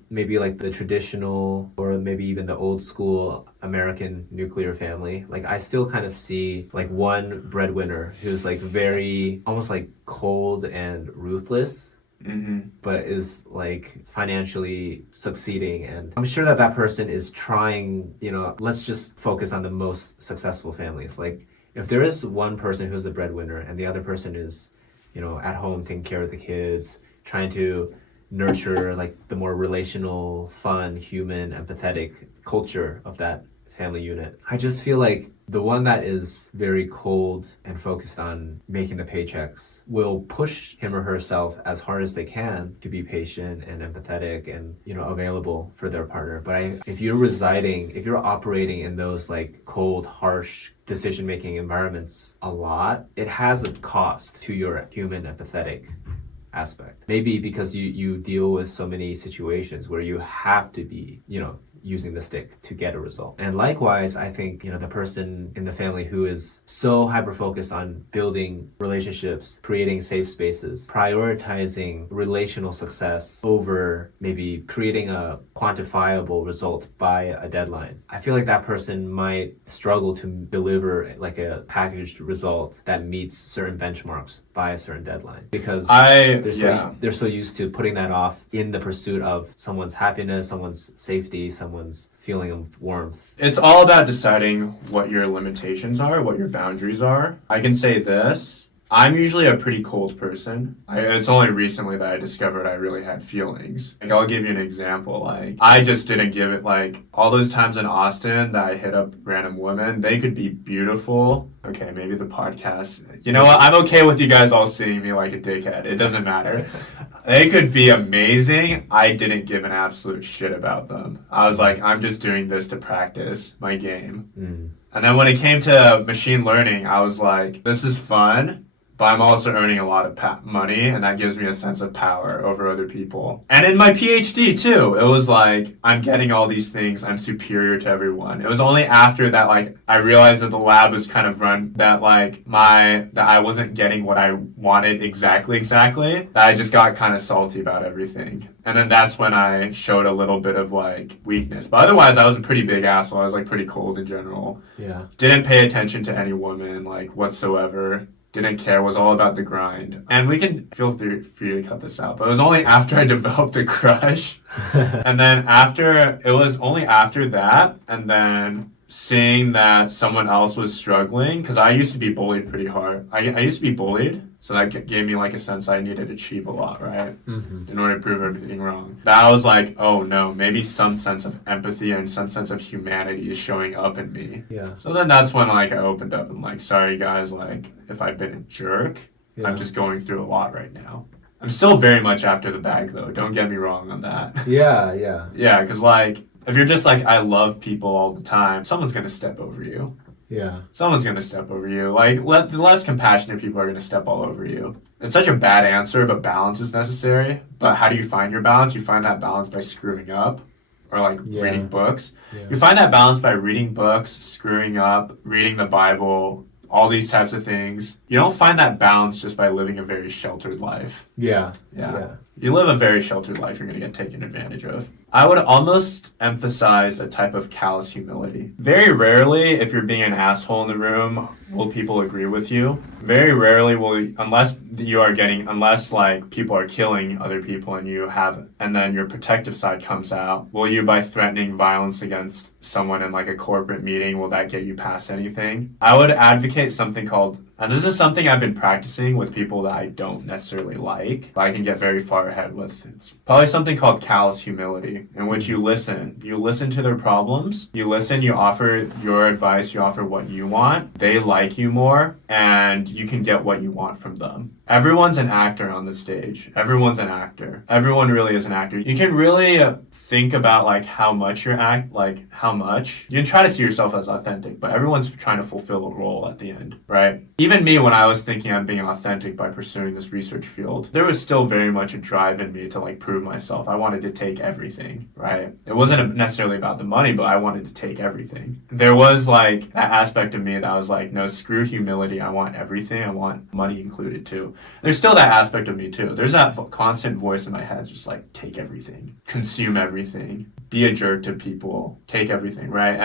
maybe like the traditional or maybe even the old school American nuclear family, like I still kind of see like one breadwinner who's like very almost like cold and ruthless, but is like financially succeeding. And I'm sure that person is trying, let's just focus on the most successful families. Like if there is one person who's the breadwinner and the other person is at home taking care of the kids, trying to nurture like the more relational, fun, human, empathetic culture of that family unit. I just feel like the one that is very cold and focused on making the paychecks will push him or herself as hard as they can to be patient and empathetic and, available for their partner. But if you're operating in those like cold, harsh, decision-making environments a lot, it has a cost to your human empathetic aspect. Maybe because you deal with so many situations where you have to be, using the stick to get a result. And likewise, I think, the person in the family who is so hyper-focused on building relationships, creating safe spaces, prioritizing relational success over maybe creating a quantifiable result by a deadline. I feel like that person might struggle to deliver like a packaged result that meets certain benchmarks by a certain deadline because they're so used to putting that off in the pursuit of someone's happiness, someone's safety, someone's feeling of warmth. It's all about deciding what your limitations are, what your boundaries are. I can say this. I'm usually a pretty cold person. It's only recently that I discovered I really had feelings. Like, I'll give you an example. Like, I just didn't give it, like, all those times in Austin that I hit up random women, they could be beautiful. Okay, maybe the podcast. You know what? I'm okay with you guys all seeing me like a dickhead. It doesn't matter. They could be amazing. I didn't give an absolute shit about them. I was like, I'm just doing this to practice my game. And then when it came to machine learning, I was like, this is fun, but I'm also earning a lot of money, and that gives me a sense of power over other people. And in my PhD too, it was like, I'm getting all these things, I'm superior to everyone. It was only after that, like, I realized that the lab was kind of run, that like, that I wasn't getting what I wanted exactly, that I just got kind of salty about everything. And then that's when I showed a little bit of like weakness. But otherwise, I was a pretty big asshole. I was like pretty cold in general. Yeah. Didn't pay attention to any woman, like, whatsoever. Didn't care, was all about the grind. And we can feel free to cut this out, but it was only after I developed a crush. And then it was only after that, and then seeing that someone else was struggling, because I used to be bullied pretty hard. I used to be bullied, so that gave me like a sense I needed to achieve a lot, right? Mm-hmm. In order to prove everything wrong. That I was like, oh no, maybe some sense of empathy and some sense of humanity is showing up in me. Yeah. So then that's when like I opened up and like, sorry guys, like if I've been a jerk, Yeah. I'm just going through a lot right now. I'm still very much after the bag though, don't get me wrong on that. Yeah, yeah. Yeah, because like, if you're just like, I love people all the time, someone's gonna step over you. Yeah. Someone's gonna step over you. Like, the less compassionate people are gonna step all over you. It's such a bad answer, but balance is necessary. But how do you find your balance? You find that balance by screwing up, or like reading books. Yeah. You find that balance by reading books, screwing up, reading the Bible, all these types of things. You don't find that balance just by living a very sheltered life. Yeah. Yeah. You live a very sheltered life, you're going to get taken advantage of. I would almost emphasize a type of callous humility. Very rarely, if you're being an asshole in the room, will people agree with you. Very rarely unless like people are killing other people and then your protective side comes out, will you, by threatening violence against someone in like a corporate meeting, will that get you past anything? I would advocate something called, and this is something I've been practicing with people that I don't necessarily like, but I can get very far ahead with. It's probably something called callous humility, in which you listen. You listen to their problems. You listen, you offer your advice, you offer what you want. They like you more, and you can get what you want from them. Everyone's an actor on the stage. Everyone's an actor. Everyone really is an actor. You can really think about like how much you can try to see yourself as authentic, but everyone's trying to fulfill a role at the end, right? Even me, when I was thinking I'm being authentic by pursuing this research field, there was still very much a drive in me to like prove myself. I wanted to take everything, right? It wasn't necessarily about the money, but I wanted to take everything. There was like that aspect of me that was like, no, screw humility. I want everything. I want money included too. There's still that aspect of me too. There's that constant voice in my head, just like, take everything, consume everything, be a jerk to people, take everything, right?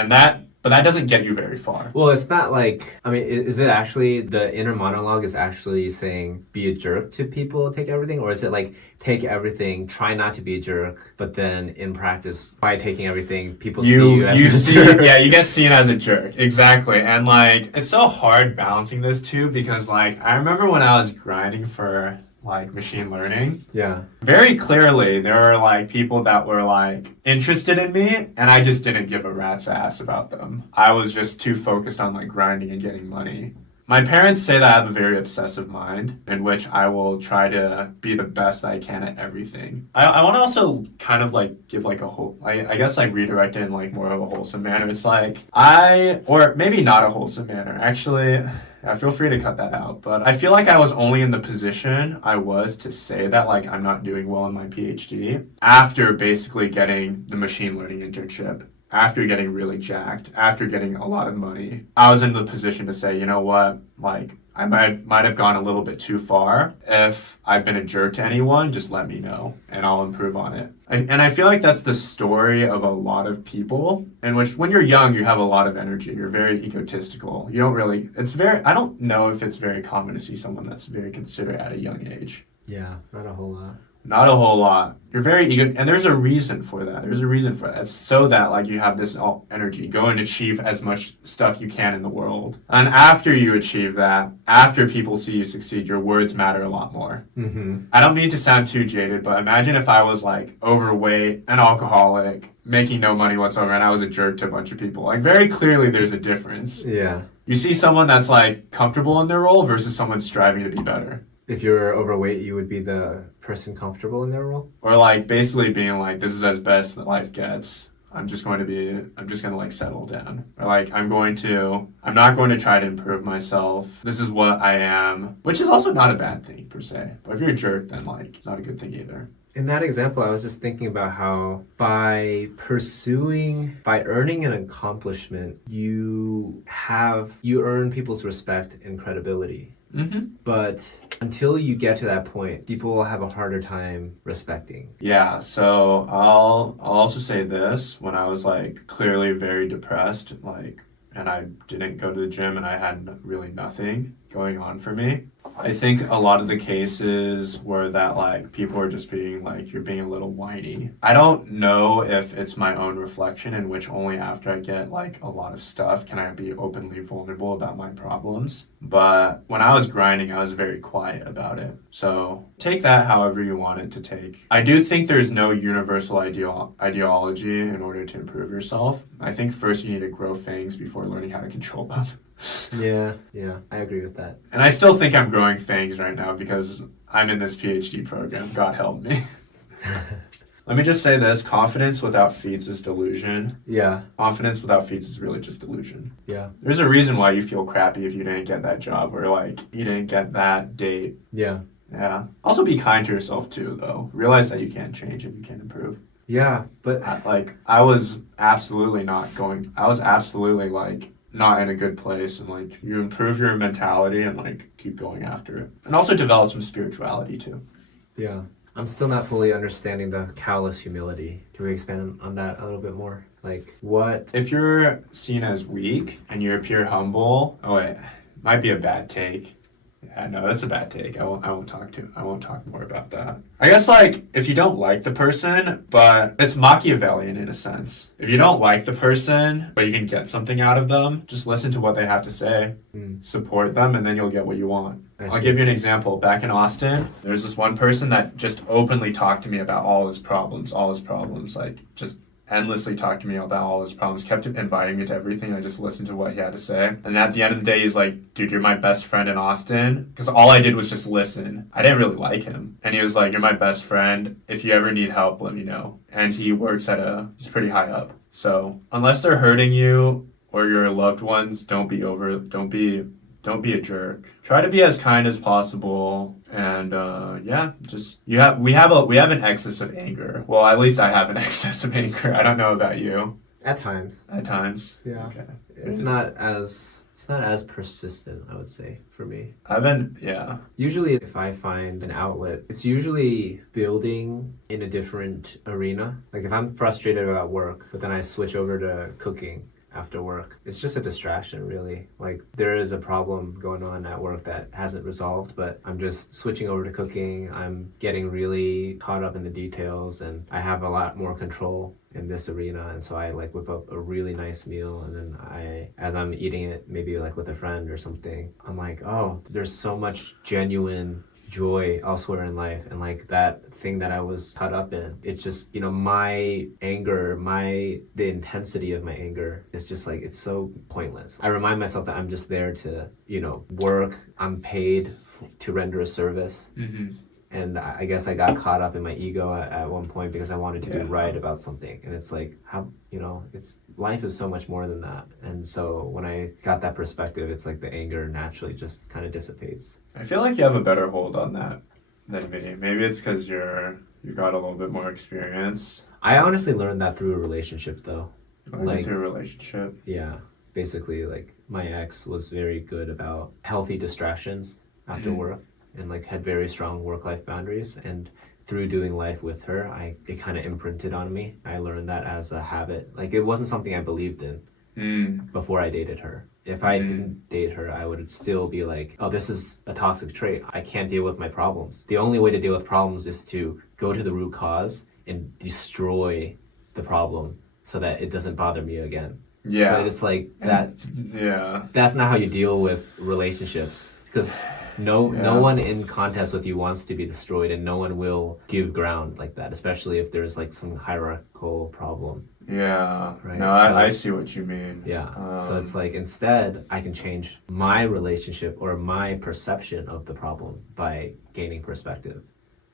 But that doesn't get you very far. Well, it's not like, I mean, is it actually, the inner monologue is actually saying, be a jerk to people, take everything? Or is it like, take everything, try not to be a jerk, but then in practice, by taking everything, people see you as a jerk? Yeah, you get seen as a jerk. Exactly. And like, it's so hard balancing this too, because like, I remember when I was grinding for like machine learning. Yeah. Very clearly, there were like people that were like interested in me, and I just didn't give a rat's ass about them. I was just too focused on like grinding and getting money. My parents say that I have a very obsessive mind, in which I will try to be the best I can at everything. I want to also kind of like give like a whole, I guess like redirect it in like more of a wholesome manner. It's like or maybe not a wholesome manner. Actually, yeah, feel free to cut that out. But I feel like I was only in the position I was to say that like I'm not doing well in my PhD after basically getting the machine learning internship. After getting really jacked, after getting a lot of money, I was in the position to say, you know what, like, I might have gone a little bit too far. If I've been a jerk to anyone, just let me know, and I'll improve on it. And I feel like that's the story of a lot of people, in which when you're young, you have a lot of energy. You're very egotistical. You don't really, I don't know if it's very common to see someone that's very considerate at a young age. Yeah, not a whole lot. Not a whole lot. You're very ego, and there's a reason for that. It's so that like you have this energy, go and achieve as much stuff you can in the world. And after you achieve that, after people see you succeed, your words matter a lot more. Mm-hmm. I don't mean to sound too jaded, but imagine if I was like overweight, an alcoholic, making no money whatsoever, and I was a jerk to a bunch of people. Like very clearly there's a difference. Yeah. You see someone that's like comfortable in their role versus someone striving to be better. If you were overweight, you would be the person comfortable in their role? Or like basically being like, this is as best that life gets. I'm just going to like settle down. Or like I'm not going to try to improve myself. This is what I am, which is also not a bad thing per se. But if you're a jerk, then like it's not a good thing either. In that example, I was just thinking about how by earning an accomplishment, you earn people's respect and credibility. Mm-hmm. But until you get to that point, people will have a harder time respecting. Yeah, so I'll also say this. When I was like clearly very depressed, like, and I didn't go to the gym and I had really nothing going on for me, I think a lot of the cases were that like people are just being like, you're being a little whiny. I don't know if it's my own reflection, in which only after I get like a lot of stuff can I be openly vulnerable about my problems. But when I was grinding, I was very quiet about it. So take that however you want it to take. I do think there's no universal ideology in order to improve yourself. I think first you need to grow fangs before learning how to control them. Yeah, I agree with that. And I still think I'm growing fangs right now because I'm in this PhD program. God help me. Let me just say this. Confidence without feats is delusion. Yeah. Confidence without feats is really just delusion. Yeah. There's a reason why you feel crappy if you didn't get that job or like you didn't get that date. Yeah. Yeah. Also be kind to yourself too, though. Realize that you can change and you can improve. Yeah, but I was absolutely like not in a good place, and like you improve your mentality and like keep going after it, and also develop some spirituality too. Yeah, I'm still not fully understanding the callous humility. Can we expand on that a little bit more? Like what if you're seen as weak and you appear humble? Oh wait, might be a bad take. Yeah, no, that's a bad take. I won't talk more about that. I guess like if you don't like the person, but it's Machiavellian in a sense. If you don't like the person, but you can get something out of them, just listen to what they have to say, support them, and then you'll get what you want. I'll give you an example. Back in Austin, there's this one person that just openly talked to me about all his problems, like just endlessly talked to me about all his problems, kept inviting me to everything. I just listened to what he had to say. And at the end of the day, he's like, dude, you're my best friend in Austin. Because all I did was just listen. I didn't really like him. And he was like, you're my best friend. If you ever need help, let me know. And he works he's pretty high up. So unless they're hurting you or your loved ones, don't be a jerk. Try to be as kind as possible, and we have an excess of anger. Well, at least I have an excess of anger. I don't know about you. At times. Yeah. Okay. It's not as persistent, I would say, for me. Yeah. Usually if I find an outlet, it's usually building in a different arena. Like if I'm frustrated about work, but then I switch over to cooking after work, it's just a distraction, really. Like there is a problem going on at work that hasn't resolved, but I'm just switching over to cooking. I'm getting really caught up in the details, and I have a lot more control in this arena. And so I like whip up a really nice meal, and then as I'm eating it, maybe like with a friend or something, I'm like, oh, there's so much genuine joy elsewhere in life, and like that thing that I was caught up in, it's just, my anger, the intensity of my anger is just like, it's so pointless. I remind myself that I'm just there to work. I'm paid to render a service. And I guess I got caught up in my ego at one point because I wanted to do right about something. And it's like, life is so much more than that. And so when I got that perspective, it's like the anger naturally just kind of dissipates. I feel like you have a better hold on that than me. Maybe it's because you got a little bit more experience. I honestly learned that through a relationship, though. Through a relationship? Yeah. Basically, like, my ex was very good about healthy distractions after work, and like had very strong work-life boundaries. And through doing life with her, it kind of imprinted on me. I learned that as a habit. Like it wasn't something I believed in before I dated her. If I didn't date her, I would still be like, oh, this is a toxic trait. I can't deal with my problems. The only way to deal with problems is to go to the root cause and destroy the problem so that it doesn't bother me again. Yeah. But it's like that. Yeah. That's not how you deal with relationships, because no one in contest with you wants to be destroyed, and no one will give ground like that, especially if there's like some hierarchical problem. Yeah. Right? No, I see what you mean. Yeah. So it's like, instead, I can change my relationship or my perception of the problem by gaining perspective.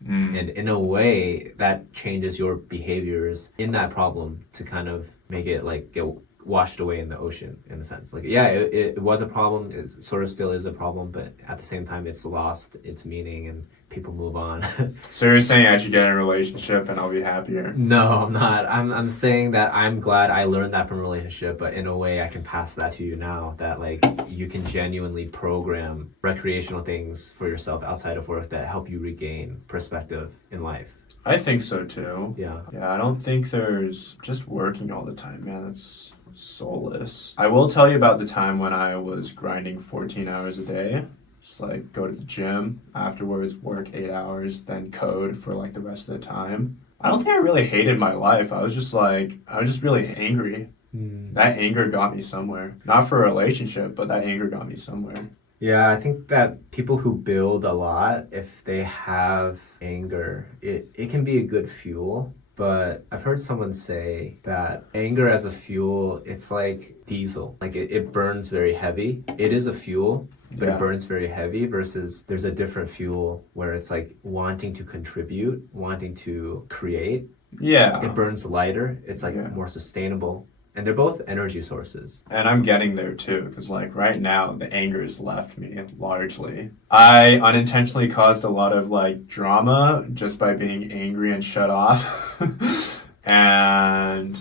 And in a way, that changes your behaviors in that problem to kind of make it like get washed away in the ocean in a sense. Like, yeah, it was a problem. It sort of still is a problem, but at the same time, it's lost its meaning and people move on. So you're saying I should get in a relationship and I'll be happier? No, I'm not. I'm saying that I'm glad I learned that from a relationship, but in a way I can pass that to you now that like you can genuinely program recreational things for yourself outside of work that help you regain perspective in life. I think so too. Yeah. Yeah, I don't think there's just working all the time, man. That's soulless. I will tell you about the time when I was grinding 14 hours a day. Just like go to the gym, afterwards work 8 hours, then code for like the rest of the time. I don't think I really hated my life. I was just really angry. That anger got me somewhere. Not for a relationship, but that anger got me somewhere. Yeah, I think that people who build a lot, if they have anger, it can be a good fuel. But I've heard someone say that anger as a fuel, it's like diesel. Like it burns very heavy. It is a fuel, but it burns very heavy versus there's a different fuel where it's like wanting to contribute, wanting to create. Yeah. It burns lighter. It's like more sustainable. And they're both energy sources. And I'm getting there too, because like right now the anger has left me largely. I unintentionally caused a lot of like drama just by being angry and shut off. And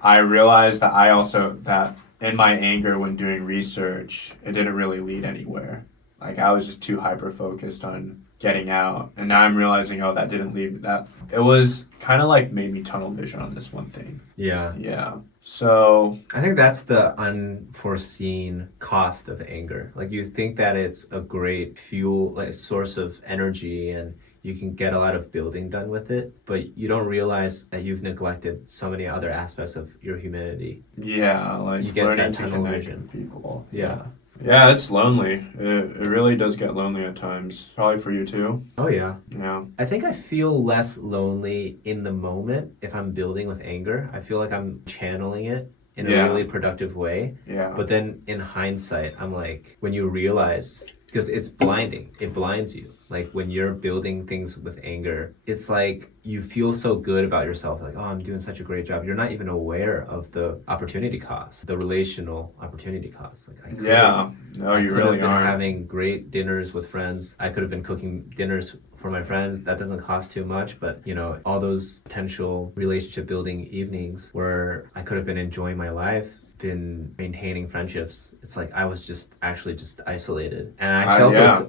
I realized that in my anger when doing research, it didn't really lead anywhere. Like I was just too hyper focused on getting out. And now I'm realizing, oh, that didn't lead that. It was kind of like made me tunnel vision on this one thing. Yeah. Yeah. So I think that's the unforeseen cost of anger. Like you think that it's a great fuel, like source of energy, and you can get a lot of building done with it, but you don't realize that you've neglected so many other aspects of your humanity. yeah, like You get learning that to tunnel connect vision. with people. Yeah. Yeah, it's lonely. It really does get lonely at times. Probably for you too. Oh yeah. Yeah. I think I feel less lonely in the moment if I'm building with anger. I feel like I'm channeling it in a really productive way. Yeah. But then in hindsight, I'm like, when you realize, because it's blinding, it blinds you. Like when you're building things with anger, it's like you feel so good about yourself. Like, oh, I'm doing such a great job. You're not even aware of the opportunity cost, the relational opportunity cost. Like, I you could really have been are. having great dinners with friends. I could have been cooking dinners for my friends. That doesn't cost too much, but you know, all those potential relationship building evenings where I could have been enjoying my life, been maintaining friendships. It's like I was just isolated, and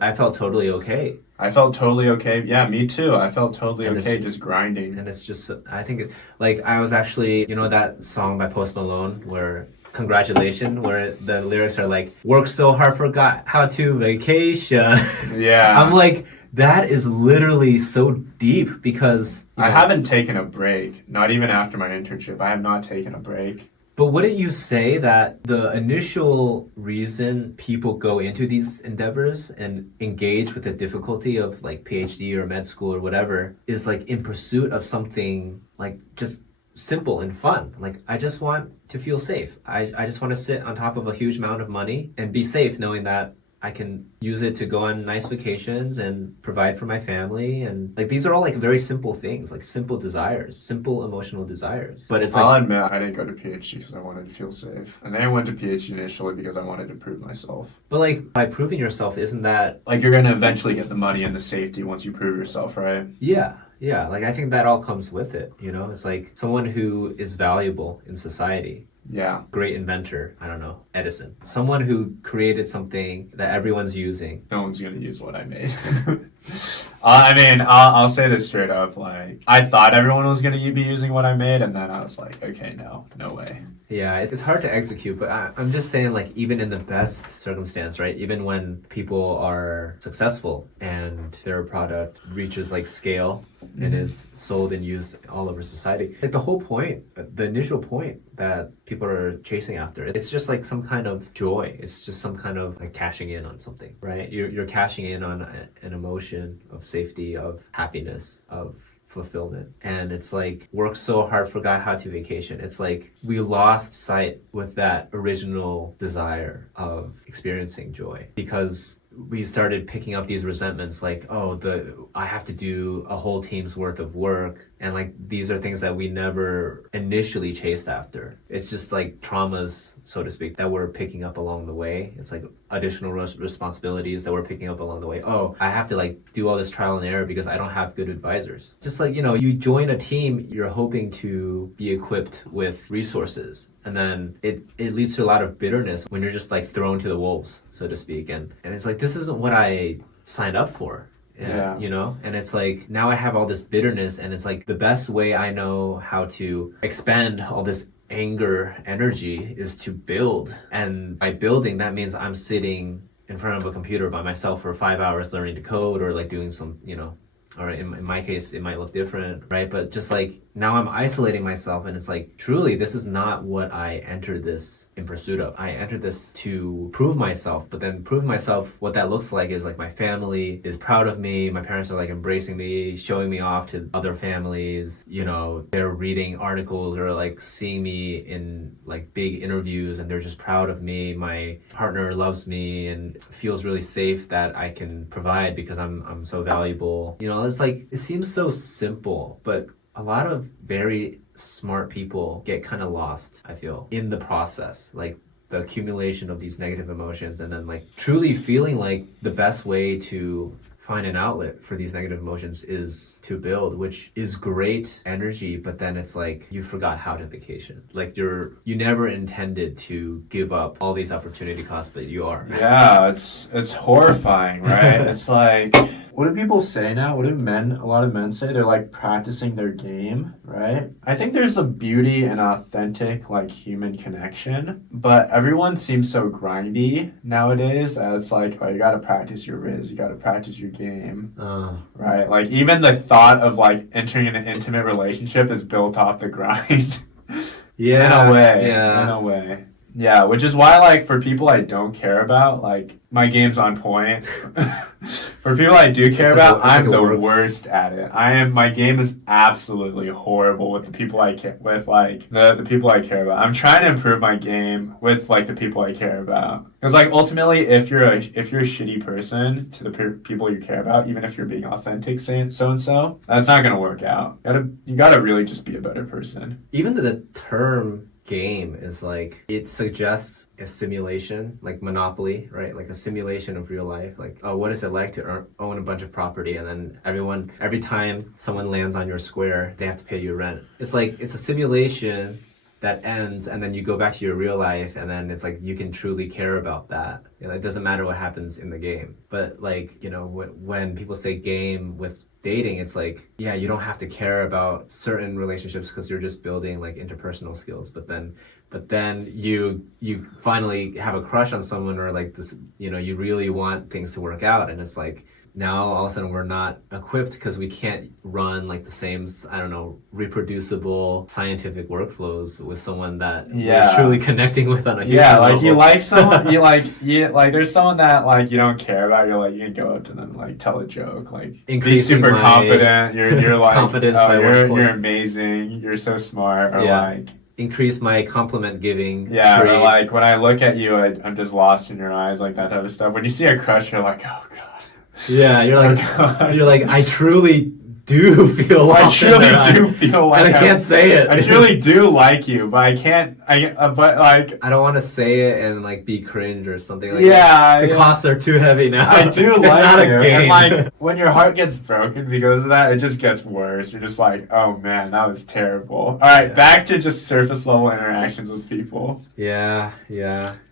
I felt totally okay. I felt totally okay. Yeah, me too. I felt totally okay just grinding. And it's just, I think, like I was actually, you know, that song by Post Malone where Congratulations, where the lyrics are like, work so hard, forgot how to vacation. Yeah. I'm like, that is literally so deep because I haven't taken a break. Not even after my internship. I have not taken a break. But wouldn't you say that the initial reason people go into these endeavors and engage with the difficulty of like PhD or med school or whatever is like in pursuit of something like just simple and fun? Like, I just want to feel safe. I just want to sit on top of a huge amount of money and be safe knowing that I can use it to go on nice vacations and provide for my family. And like, these are all like very simple things, like simple desires, simple emotional desires. But it's like, I'll admit, I didn't go to PhD because I wanted to feel safe. And then I went to PhD initially because I wanted to prove myself. but like by proving yourself, isn't that, Like, you're going to eventually get the money and the safety once you prove yourself, right? yeah, like I think that all comes with it, you know? It's like someone who is valuable in society. Yeah. Great inventor, I don't know, Edison. Someone who created something that everyone's using. No one's going to use what I made. I mean, I'll say this straight up. Like, I thought everyone was going to be using what I made, and then I was like, okay, no way. Yeah, it's hard to execute, but I'm just saying, like, even in the best circumstance, right? Even when people are successful and their product reaches like scale and is sold and used all over society, like the whole point, the initial point that people are chasing after, it's just like some kind of joy. It's just some kind of like cashing in on something, right? You're cashing in on an emotion of safety, of happiness, of fulfillment. And it's like, work so hard, forgot how to vacation. It's like we lost sight with that original desire of experiencing joy because we started picking up these resentments like, oh, I have to do a whole team's worth of work, and like these are things that we never initially chased after. It's just like traumas, so to speak, that we're picking up along the way. It's like additional responsibilities that we're picking up along the way. Oh, I have to like do all this trial and error because I don't have good advisors. Just like, you join a team, you're hoping to be equipped with resources, and then it leads to a lot of bitterness when you're just like thrown to the wolves, so to speak. And it's like, this isn't what I signed up for. Yeah. And it's like, now I have all this bitterness, and it's like the best way I know how to expend all this anger energy is to build. And by building, that means I'm sitting in front of a computer by myself for 5 hours learning to code, or like doing some, or in my case, it might look different, right? But just like, now I'm isolating myself, and it's like, truly, this is not what I entered this in pursuit of. I entered this to prove myself, but then prove myself, what that looks like is like my family is proud of me, my parents are like embracing me, showing me off to other families, they're reading articles or like seeing me in like big interviews, and they're just proud of me. My partner loves me and feels really safe that I can provide because I'm so valuable. It's like, it seems so simple, but a lot of very smart people get kind of lost, I feel, in the process. Like the accumulation of these negative emotions, and then like truly feeling like the best way to find an outlet for these negative emotions is to build, which is great energy, but then it's like you forgot how to vacation. Like you never intended to give up all these opportunity costs, but you are. Yeah, it's horrifying, right? It's like, what do people say now? What do a lot of men say? They're like practicing their game, right? I think there's the beauty in authentic like human connection, but everyone seems so grindy nowadays that it's like, oh, you gotta practice your riz, you gotta practice your game, right? Like even the thought of like entering an intimate relationship is built off the grind. Yeah. In a way. Yeah, which is why, like, for people I don't care about, like, my game's on point. For people I do care about, I'm the worst at it. My game is absolutely horrible with the people I care, with, like, the people I care about. I'm trying to improve my game with, like, the people I care about. Because, like, ultimately, if you're a shitty person to the people you care about, even if you're being authentic, saying so-and-so, that's not going to work out. You gotta really just be a better person. Even the term game is like, it suggests a simulation, like Monopoly, right? Like a simulation of real life. Like, oh, what is it like to own a bunch of property, and then every time someone lands on your square, they have to pay you rent. It's like, it's a simulation that ends, and then you go back to your real life, and then it's like you can truly care about that. It doesn't matter what happens in the game. But like, when people say game with dating, it's like, yeah, you don't have to care about certain relationships because you're just building like interpersonal skills, but then you finally have a crush on someone, or like this, you really want things to work out, and it's like, now all of a sudden we're not equipped because we can't run like the same, I don't know, reproducible scientific workflows with someone that we're truly connecting with on a human level. Like you like someone, there's someone that like you don't care about. You're like, you can go up to them, like tell a joke, like be super confident. You're like, confidence you're amazing. You're so smart. Or like, increase my compliment giving. Yeah, or like when I look at you, I'm just lost in your eyes, like that type of stuff. When you see a crush, you're like, oh god. Yeah, you're like, I truly do feel like I truly do feel like I can't say it. I truly do like you, but I can't. But like, I don't want to say it and like be cringe or something like that. The costs are too heavy now. I do it's like not you. A game. And like when your heart gets broken because of that, it just gets worse. You're just like, oh man, that was terrible. All right, back to just surface level interactions with people. Yeah.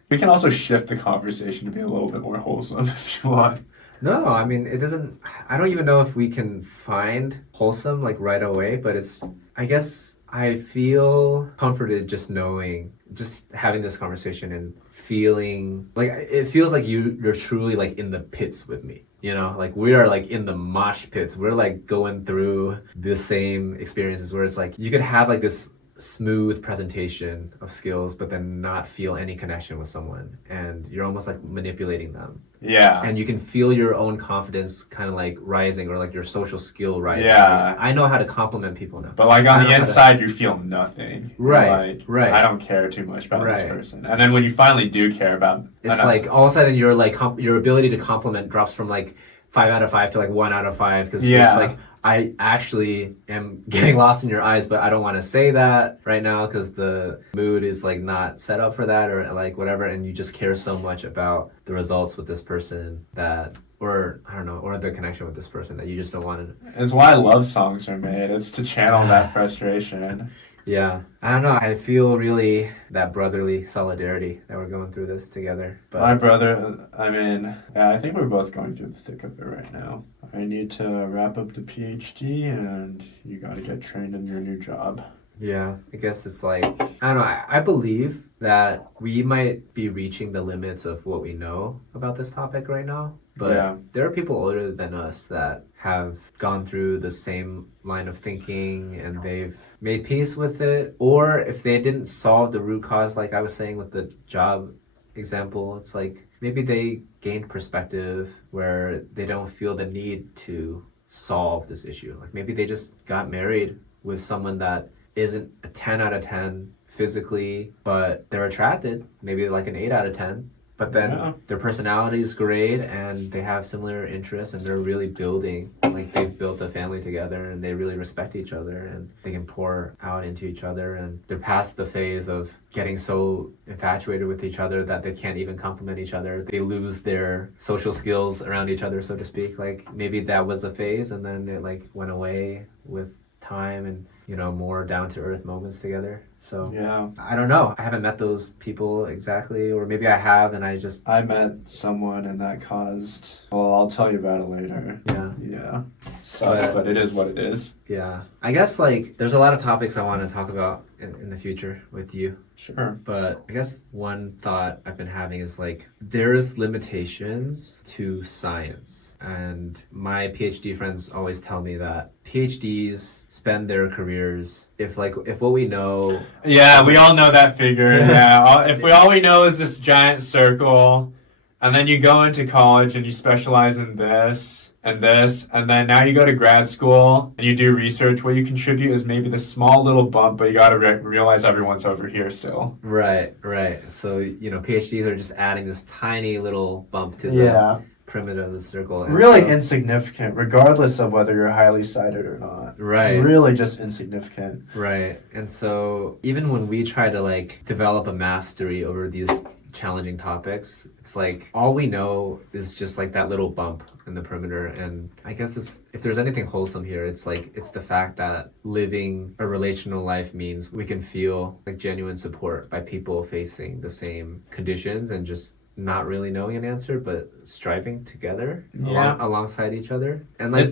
We can also shift the conversation to be a little bit more wholesome if you want. No, I mean, I don't even know if we can find wholesome like right away, but I guess I feel comforted just having this conversation and feeling like, it feels like you're truly like in the pits with me. Like we are like in the mosh pits. We're like going through the same experiences where it's like you could have like this smooth presentation of skills, but then not feel any connection with someone, and you're almost like manipulating them. Yeah. and you can feel your own confidence kind of like rising, or like your social skill rising. Yeah. Like, I know how to compliment people now. But like I on know the how to- inside, you feel nothing. You're Right, like, right. I don't care too much about this Right. person. And then when you finally do care about, It's like all of a sudden your like your ability to compliment drops from like 5 out of 5 to like 1 out of 5, because you're just Yeah. like, I actually am getting lost in your eyes, but I don't want to say that right now because the mood is like not set up for that, or like whatever, and you just care so much about the results with this person that, or I don't know, or the connection with this person that you just don't want to. It's why love songs are made. It's to channel that frustration. Yeah, I don't know. I feel really that brotherly solidarity that we're going through this together. But My brother, I mean, yeah, I think we're both going through the thick of it right now. I need to wrap up the PhD, and you got to get trained in your new job. yeah, I guess it's like, I don't know. I believe that we might be reaching the limits of what we know about this topic right now. But Yeah. there are people older than us that have gone through the same line of thinking, and they've made peace with it. Or if they didn't solve the root cause, like I was saying with the job example, it's like maybe they gained perspective where they don't feel the need to solve this issue. Like maybe they just got married with someone that isn't a 10 out of 10 physically, but they're attracted, maybe like an 8 out of 10. But then Yeah. their personality is great, and they have similar interests, and they're really building, like they've built a family together, and they really respect each other, and they can pour out into each other, and they're past the phase of getting so infatuated with each other that they can't even compliment each other. They lose their social skills around each other, so to speak. Like maybe that was a phase, and then it like went away with time and, you know, more down to earth moments together. So Yeah. I don't know. I haven't met those people exactly, or maybe I have, and I just, I met someone and that caused, well, I'll tell you about it later. yeah. Yeah. Sucks, but it is what it is. Yeah. I guess like there's a lot of topics I want to talk about in the future with you. Sure. But I guess one thought I've been having is like there's limitations to science. And my PhD friends always tell me that PhDs spend their careers, if what we know. Yeah, we all know that figure. Yeah. If all we know is this giant circle, and then you go into college and you specialize in this and this, and then now you go to grad school and you do research, what you contribute is maybe this small little bump, but you got to realize everyone's over here still. Right. So, you know, PhDs are just adding this tiny little bump to the perimeter of the circle. And Really so, insignificant, regardless of whether you're highly cited or not. right. Really just insignificant. Right. And so even when we try to like develop a mastery over these challenging topics, it's like all we know is just like that little bump in the perimeter. And I guess it's, if there's anything wholesome here, it's like it's the fact that living a relational life means we can feel like genuine support by people facing the same conditions and just not really knowing an answer, but striving together alongside each other. And like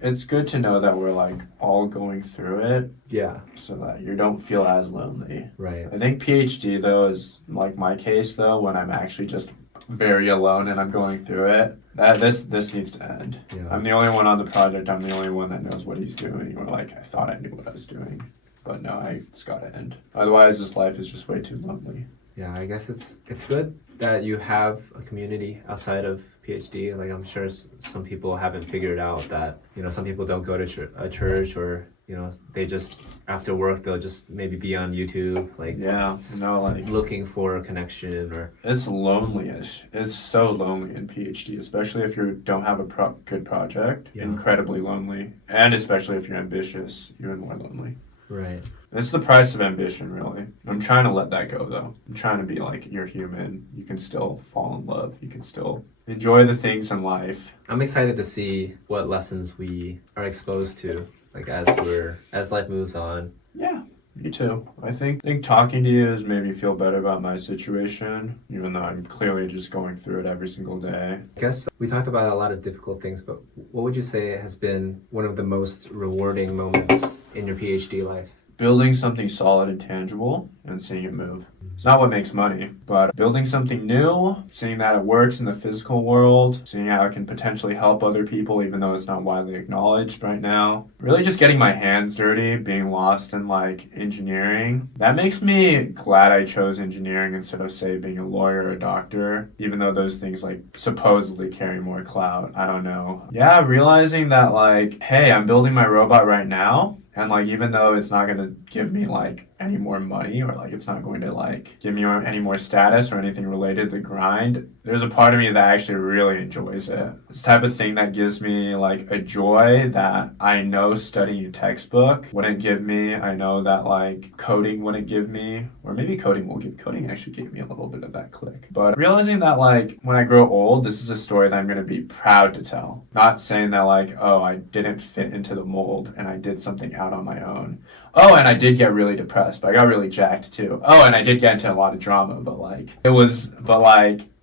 it's good to know that we're like all going through it, yeah, so that you don't feel as lonely. right. I think PhD though is like my case though, when I'm actually just very alone and I'm going through it. That this needs to end. Yeah. I'm the only one on the project. I'm the only one that knows what he's doing. Or like I thought I knew what I was doing, but no, it's got to end. Otherwise, this life is just way too lonely. Yeah, I guess it's good that you have a community outside of PhD. Like I'm sure some people haven't figured out that, you know, some people don't go to a church, or, you know, they just after work they'll just maybe be on YouTube, like like looking for a connection. Or it's lonely-ish. It's so lonely in PhD, especially if you don't have a good project. Yeah. Incredibly lonely, and especially if you're ambitious, even more lonely. right. It's the price of ambition, really. I'm trying to let that go, though. I'm trying to be like, you're human. You can still fall in love. You can still enjoy the things in life. I'm excited to see what lessons we are exposed to, like as life moves on. Yeah, me too. I think talking to you has made me feel better about my situation, even though I'm clearly just going through it every single day. I guess we talked about a lot of difficult things, but what would you say has been one of the most rewarding moments in your PhD life? building something solid and tangible and seeing it move. It's not what makes money, but building something new, seeing that it works in the physical world, seeing how it can potentially help other people even though it's not widely acknowledged right now. Really just getting my hands dirty, being lost in like engineering. That makes me glad I chose engineering instead of say being a lawyer or a doctor, even though those things like supposedly carry more clout. I don't know. Yeah, realizing that like, hey, I'm building my robot right now. And like, even though it's not going to give me like any more money or like it's not going to like give me any more status or anything related to the grind, there's a part of me that actually really enjoys it. It's the type of thing that gives me like a joy that I know studying a textbook wouldn't give me. I know that like coding wouldn't give me, or maybe coding actually gave me a little bit of that click. But realizing that like when I grow old, this is a story that I'm going to be proud to tell. Not saying that like, oh, I didn't fit into the mold and I did something out on my own. Oh, and I did get really depressed, but I got really jacked too. Oh, and I did get into a lot of drama,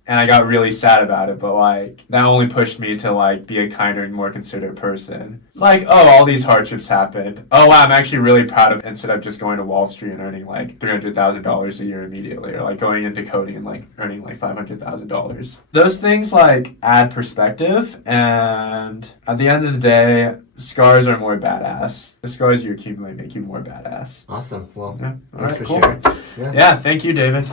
and I got really sad about it, but like that only pushed me to like be a kinder and more considerate person. It's like, oh, all these hardships happened. Oh wow, I'm actually really proud of instead of just going to Wall Street and earning like $300,000 a year immediately, or like going into coding and like earning like $500,000. Those things like add perspective, and at the end of the day, scars are more badass. The scars you accumulate make you more badass. Awesome. Well, Yeah. All thanks right, for cool. sharing. Yeah, thank you, David.